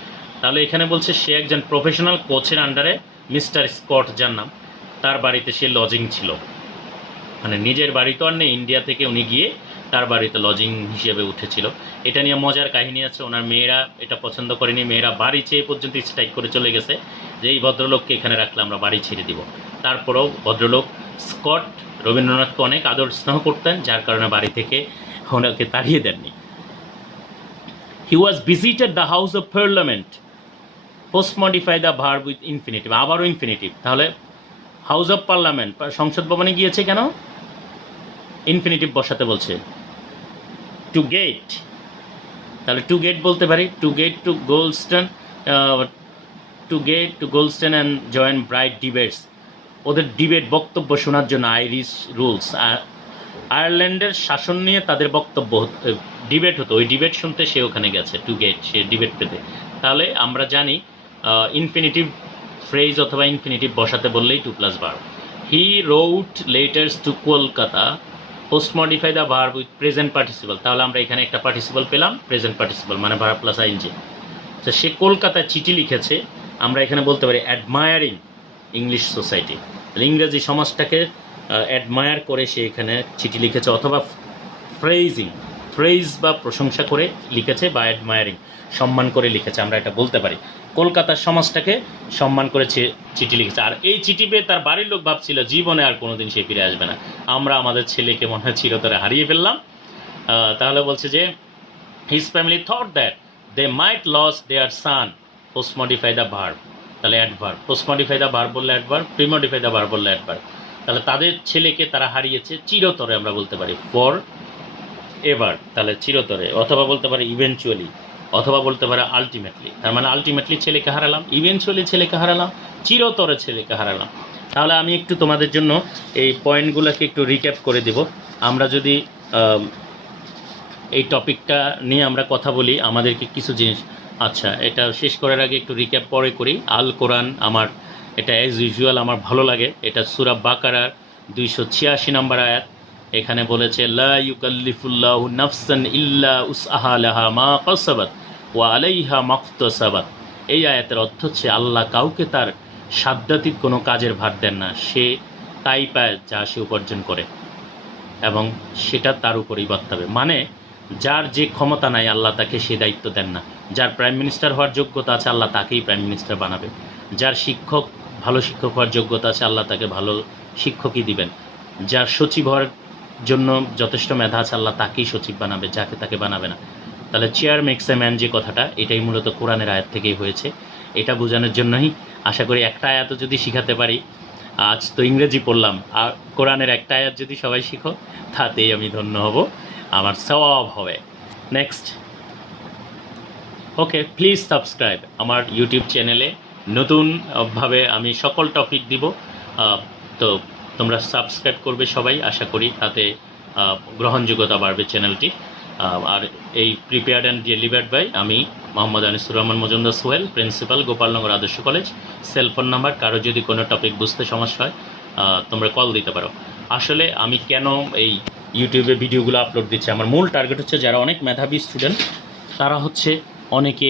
তাহলে এখানে বলছে সে একজন প্রফেশনাল কোচের আন্ডারে, মিস্টার স্কট যার নাম, তার বাড়িতে সে লজিং ছিল। মানে নিজের বাড়ি তো আর নেই, ইন্ডিয়া থেকে উনি গিয়ে তার বাড়িতে লজিং হিসেবে উঠেছিল। এটা নিয়ে মজার কাহিনী আছে। ওনার মেয়েরা এটা পছন্দ করেনি, মেয়েরা বাড়ি চেয়ে পর্যন্ত স্ট্রাইক করে চলে গেছে যে এই ভদ্রলোককে এখানে রাখলে আমরা বাড়ি ছেড়ে দিব। তারপরেও ভদ্রলোক স্কট রবীন্দ্রনাথকে অনেক আদর স্নেহ করতেন, যার কারণে বাড়ি থেকে ওনাকে তাড়িয়ে দেননি। He was visited the house of parliament, post modify the verb with infinitive, আবারও ইনফিনিটিভ। তাহলে হাউস অফ পার্লামেন্ট, সংসদ ভবনে গিয়েছে কেন? ইনফিনিটিভ বসাতে বলছে। টু গেট, তাহলে টু গেট বলতে পারি to get to Goldstone, to get to Goldstone and join bright debates, ওদের ডিবেট বক্তব্য শোনার জন্য। আইরিশ রুলস, আয়ারল্যান্ডের শাসন নিয়ে তাদের বক্তব্য ডিবেট হতো, ওই ডিবেট শুনতে সে ওখানে গেছে। টু গেট, সে ডিবেট পেতে। তাহলে আমরা জানি ইনফিনিটিভ ফ্রেজ অথবা ইনফিনিটিভ বসাতে বললেই to plus verb. He wrote letters to Kolkata, post modify the verb with present participle. তাহলে আমরা এখানে একটা পার্টিসিপল পেলাম, প্রেজেন্ট পার্টিসিপল মানে ভার্ব প্লাস আইএনজি। তো সে কলকাতায় চিঠি লিখেছে, আমরা এখানে বলতে পারি অ্যাডমায়ারিং ইংলিশ সোসাইটি। ইংরেজি সমাজটাকে অ্যাডমায়ার করে সে এখানে চিঠি লিখেছে, অথবা ফ্রেজিং, ফ্রেজ বা প্রশংসা করে লিখেছে, বা অ্যাডমায়ারিং সম্মান করে লিখেছে, আমরা এটা বলতে পারি। কলকাতার সমাজটাকে সম্মান করে চিঠি লিখেছে। আর এই চিঠি পেয়ে তার বাড়ির লোক ভাবছিল জীবনে আর কোনোদিন সে ফিরে আসবে না, আমরা আমাদের ছেলেকে মনে হয় চিরতরে হারিয়ে ফেললাম। তাহলে বলছে যে his family thought that they might lose their son, post modify the verb, তাহলে adverb. Post modify the verb বললে adverb, pre modify the verb বললে অ্যাডভার্ব। তাহলে তাদের ছেলেকে তারা হারিয়েছে চিরতরে, আমরা বলতে পারি ফর এভার, তাহলে চিরতরে, অথবা বলতে পারে ইভেনচুয়ালি, অথবা বলতে পারে আলটিমেটলি। তার মানে আলটিমেটলি ছেলেকে হারালাম, ইভেনচুয়ালি ছেলেকে হারালাম, চিরতরে ছেলেকে হারালাম। তাহলে আমি একটু তোমাদের জন্য এই পয়েন্টগুলোকে একটু রিক্যাপ করে দেব। আমরা যদি এই টপিকটা নিয়ে আমরা কথা বলি, আমাদেরকে কিছু জিনিস, আচ্ছা এটা শেষ করার আগে একটু রিক্যাপ পরে করি। আল কোরআন আমার এটা অ্যাজ ইউজুয়াল আমার ভালো লাগে। এটা সূরা বাকারার 286 নম্বর আয়াত। এখানে বলেছে লা ইউকাল্লিফুল্লাহু নাফসান ইল্লা উসআহা লাহা মা কাসাবাত ওয়া আলাইহা মাকতাসাবাত। এই আয়াতের অর্থ হচ্ছে আল্লাহ কাউকে তার সাধ্যাতীত কোনো কাজের ভার দেন না, সে তাই পায় যা সে উপার্জন করে এবং সেটা তার উপরেই বর্তাবে। মানে যার যে ক্ষমতা নাই আল্লাহ তাকে সে দায়িত্ব দেন না। যার প্রাইম মিনিস্টার হওয়ার যোগ্যতা আছে আল্লাহ তাকেই প্রাইম মিনিস্টার বানাবে। যার শিক্ষক ভালো শিক্ষক হওয়ার যোগ্যতা আছে আল্লাহ তাকে ভালো শিক্ষকই দিবেন। যার সচিব হওয়ার জন্য যথেষ্ট মেধা আছে আল্লাহ তাকেই সচিব বানাবে, যাকে তাকে বানাবে না। তাহলে চেয়ার মেক্স এ ম্যান যে কথাটা, এটাই মূলত কোরআনের আয়াত থেকেই হয়েছে। এটা বোঝানোর জন্যই আশা করি একটা আয়াতও যদি শিখাতে পারি, আজ তো ইংরেজি পড়লাম, আর কোরআনের একটা আয়াত যদি সবাই শিখো তাতেই আমি ধন্য হব, আমার সওয়াব হবে। নেক্সট, ওকে, প্লিজ সাবস্ক্রাইব আমার ইউটিউব চ্যানেলে। নতুনভাবে আমি সকল টপিক দিব, তো তোমরা সাবস্ক্রাইব করবে সবাই, আশা করি তাতে গ্রহণযোগ্যতা বাড়বে চ্যানেলটি। আর এই প্রিপেয়ার্ড অ্যান্ড ডেলিভার্ড বাই আমি মোহাম্মদ আনিসুর রহমান মজুমদার সোহেল, প্রিন্সিপাল, গোপালনগর আদর্শ কলেজ। সেলফোন নাম্বার, কারো যদি কোনো টপিক বুঝতে সমস্যা হয় তোমরা কল দিতে পারো। আসলে আমি কেন এই ইউটিউবে ভিডিওগুলো আপলোড দিচ্ছি, আমার মূল টার্গেট হচ্ছে যারা অনেক মেধাবী স্টুডেন্ট, তারা হচ্ছে অনেকে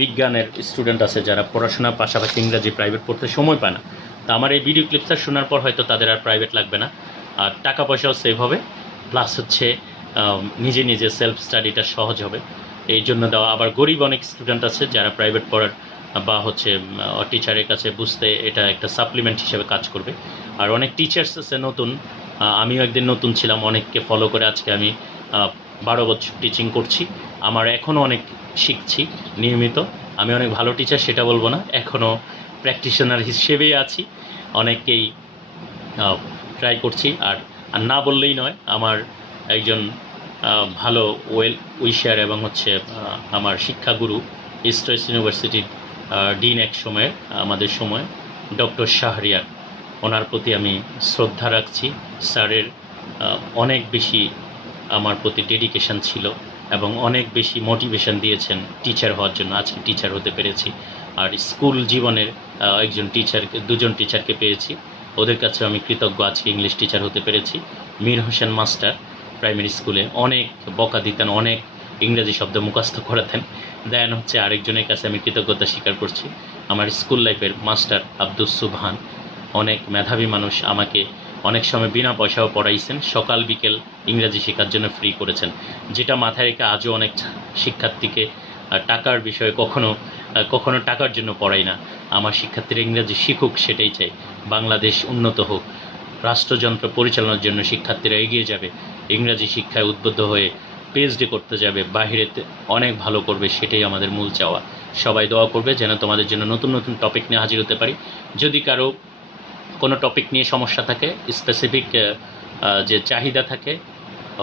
বিজ্ঞানের স্টুডেন্ট আছে যারা পড়াশোনার পাশাপাশি ইংরাজি প্রাইভেট পড়তে সময় পায় না। তো আমার এই ভিডিও ক্লিপটা শোনার পর হয়তো তাদের আর প্রাইভেট লাগবে না, আর টাকা পয়সাও সেভ হবে, প্লাস হচ্ছে নিজে নিজে সেলফ স্টাডিটা সহজ হবে, এই জন্য দেওয়া। আবার গরিব অনেক স্টুডেন্ট আছে যারা প্রাইভেট পড়ার বা হচ্ছে টিচারের কাছে বুঝতে এটা একটা সাপ্লিমেন্ট হিসেবে কাজ করবে। আর অনেক টিচার্স আছে নতুন, আমিও একদিন নতুন ছিলাম, অনেককে ফলো করে আজকে আমি 12 বছর টিচিং করছি। আমার এখনও অনেক শিখছি নিয়মিত, আমি অনেক ভালো টিচার সেটা বলবো না, এখনও প্র্যাকটিশনার হিসেবেই আছি, অনেককেই ট্রাই করছি। আর না বললেই নয়, আমার একজন ভালো ওয়েল উইশার এবং হচ্ছে আমার শিক্ষাগুরু, ইস্ট ওয়েস্ট ইউনিভার্সিটির ডিন এক সময়ের, আমাদের সময় ডক্টর শাহরিয়ার, ওনার প্রতি আমি শ্রদ্ধা রাখছি। স্যারের অনেক বেশি আমার প্রতি ডেডিকেশন ছিল এবং অনেক বেশি মোটিভেশন দিয়েছেন টিচার হওয়ার জন্য, আজকে টিচার হতে পেরেছি। আর স্কুল জীবনের দুজন টিচারকে পেয়েছি, ওদের কাছেও আমি কৃতজ্ঞ, আজকে ইংলিশ টিচার হতে পেরেছি। মীর হোসেন মাস্টার প্রাইমারি স্কুলে অনেক বকা দিতেন, অনেক ইংরেজি শব্দ মুখস্থ করাতেন, দেন হচ্ছে আরেকজনের কাছে আমি কৃতজ্ঞতা স্বীকার করছি, আমার স্কুল লাইফের মাস্টার আব্দুস সুবহান, অনেক মেধাবী মানুষ, আমাকে অনেক সময় বিনা পয়সাও পড়াইছেন, সকাল বিকেল ইংরাজি শেখার জন্য ফ্রি করেছেন, যেটা মাথায় রেখে আজও অনেক শিক্ষার্থীকে টাকার বিষয়ে কখনো টাকার জন্য পড়াই না। আমার শিক্ষার্থীরা ইংরাজি শিখুক, সেটাই চাই, বাংলাদেশ উন্নত হোক, রাষ্ট্রযন্ত্র পরিচালনার জন্য শিক্ষার্থীরা এগিয়ে যাবে, ইংরাজি শিক্ষায় উদ্বুদ্ধ হয়ে পিএইচডি করতে যাবে, বাহিরেতে অনেক ভালো করবে, সেটাই আমাদের মূল চাওয়া। সবাই দোয়া করবে যেন তোমাদের জন্য নতুন নতুন টপিক নিয়ে হাজির হতে পারি। যদি কারো কোনো টপিক নিয়ে সমস্যা থাকে, স্পেসিফিক যে চাহিদা থাকে,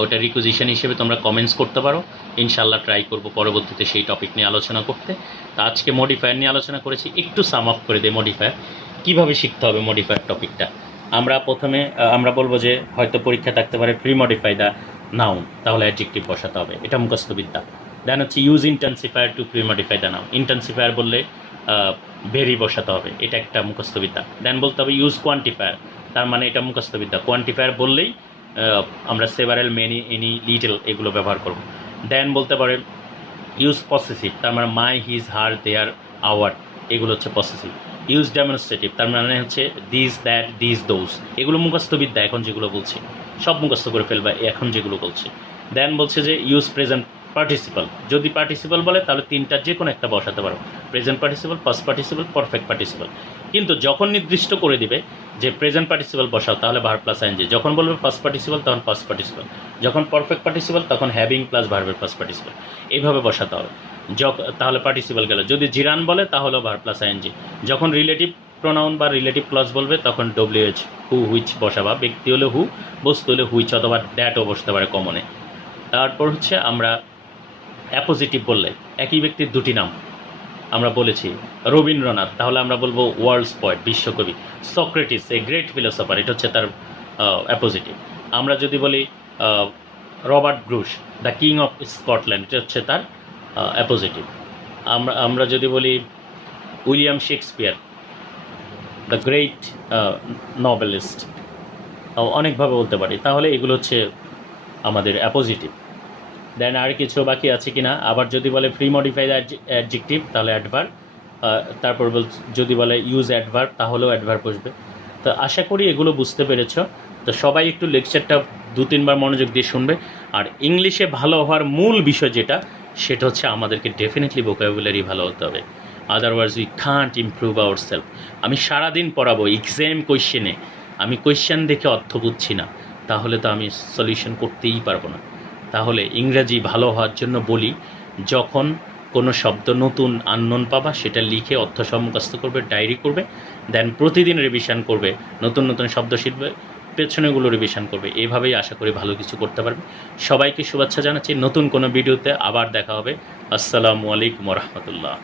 ওটা রিকুইজিশন হিসেবে তোমরা কমেন্টস করতে পারো, ইনশাল্লাহ ট্রাই করব পরবর্তীতে সেই টপিক নিয়ে আলোচনা করতে। তা আজকে মডিফায়ার নিয়ে আলোচনা করেছি, একটু সাম আপ করে দিই মডিফায়ার কীভাবে শিখতে হবে। মডিফায়ার টপিকটা আমরা প্রথমে আমরা বলবো যে হয়তো পরীক্ষা থাকতে পারে প্রি মডিফাই দ্য নাউন, তাহলে অ্যাডজেক্টিভ বসাতে হবে, এটা মুখস্থবিদ্যা। দেন হচ্ছে use intensifier two pre modify the noun, intensifier বললে ভেরি বসাতে হবে, এটা একটা মুখস্থবিদ্যা। দেন বলতে হবে ইউজ কোয়ান্টিফায়ার, তার মানে এটা মুখস্থবিদ্যা। কোয়ান্টিফায়ার বললেই আমরা সেভারেল, মেনি, এনি, লিটল এগুলো ব্যবহার করব। দেন বলতে পারে ইউজ পসেসিভ, তার মানে মাই, হিজ, হার, দেয়ার, আওয়ার, এগুলো হচ্ছে পসেসিভ। ইউজ ডেমনস্ট্রেটিভ, তার মানে হচ্ছে দিস, দ্যাট, দিস, দোজ, এগুলো মুখস্থবিদ্যা, এখন যেগুলো বলছি সব মুখস্থ করে ফেলবা এখন যেগুলো বলছি। দেন বলছে যে ইউজ প্রেজেন্ট পার্টিসিপাল, যদি পার্টিসিপাল বলে তাহলে তিনটার যে কোনো একটা বসাতে পারো, present participle, past participle, perfect participle. কিন্তু যখন নির্দিষ্ট করে দিবে যে প্রেজেন্ট পার্টিসিপাল বসাও, তাহলে ভার্ব প্লাস আইএনজি। যখন বলবে পাস্ট পার্টিসিপাল তখন পাস্ট পার্টিসিপাল, যখন পারফেক্ট পার্টিসিপাল তখন হ্যাভিং প্লাস ভার্বের পাস্ট পার্টিসিপাল, এইভাবে বসাতে হবে। তাহলে পার্টিসিপাল গেল। যদি জিরান বলে তাহলেও ভার্ব প্লাস আইএনজি। যখন রিলেটিভ প্রোনাউন বা রিলেটিভ ক্লজ বলবে তখন ডব্লিউএইচ হু হুইচ বসাবা, ব্যক্তি হলে হু, বস্তু হলে হুইচ অথবা দ্যাটও বসতে পারে কমনে। তারপর হচ্ছে আমরা অ্যাপোজিটিভ বললে একই ব্যক্তির দুটি নাম আমরা বলেছি, রবীন্দ্রনাথ তাহলে আমরা বলবো ওয়ার্ল্ডস পয়েট, বিশ্বকবি। সক্রেটিস এ গ্রেট ফিলোসফার, এটা হচ্ছে তার অ্যাপোজিটিভ। আমরা যদি বলি Robert Bruce the king of Scotland, এটা হচ্ছে তার অ্যাপোজিটিভ। আমরা যদি বলি William Shakespeare the great novelist, অনেকভাবে বলতে পারি। তাহলে এগুলো হচ্ছে আমাদের অ্যাপোজিটিভ। দেন আর কিছু বাকি আছে কি না? আবার যদি বলে ফ্রি মডিফাইড অ্যাডজেক্টিভ তাহলে অ্যাডভার্ব, তারপর যদি বলে ইউজ অ্যাডভার্ব তাহলেও অ্যাডভার্ব বসবে। তো আশা করি এগুলো বুঝতে পেরেছ। তো সবাই একটু লেকচারটা 2-3 বার মনোযোগ দিয়ে শুনবে। আর ইংলিশে ভালো হওয়ার মূল বিষয় যেটা, সেটা হচ্ছে আমাদেরকে ডেফিনেটলি ভোকাবুলারি ভালো হতে হবে, otherwise we can't improve our self. আমি সারাদিন পড়াবো এক্সাম কোয়েশ্চেনে, আমি কোয়েশ্চেন দেখে অর্থ বুঝছি না, তাহলে তো আমি সলিউশন করতেই পারবো না। তাহলে ইংরাজি ভালো হওয়ার জন্য বলি, যখন কোনো শব্দ নতুন আননোন পাবা সেটা লিখে অর্থ মুখস্থ করবে, ডায়েরি করবে, দেন প্রতিদিন রিভিশন করবে, নতুন নতুন শব্দ শিখবে, পেছনেগুলো রিভিশন করবে। এভাবেই আশা করি ভালো কিছু করতে পারবে। সবাইকে শুভেচ্ছা জানাচ্ছি। নতুন কোনো ভিডিওতে আবার দেখা হবে। আসসালামু আলাইকুম রহমতুল্লাহ।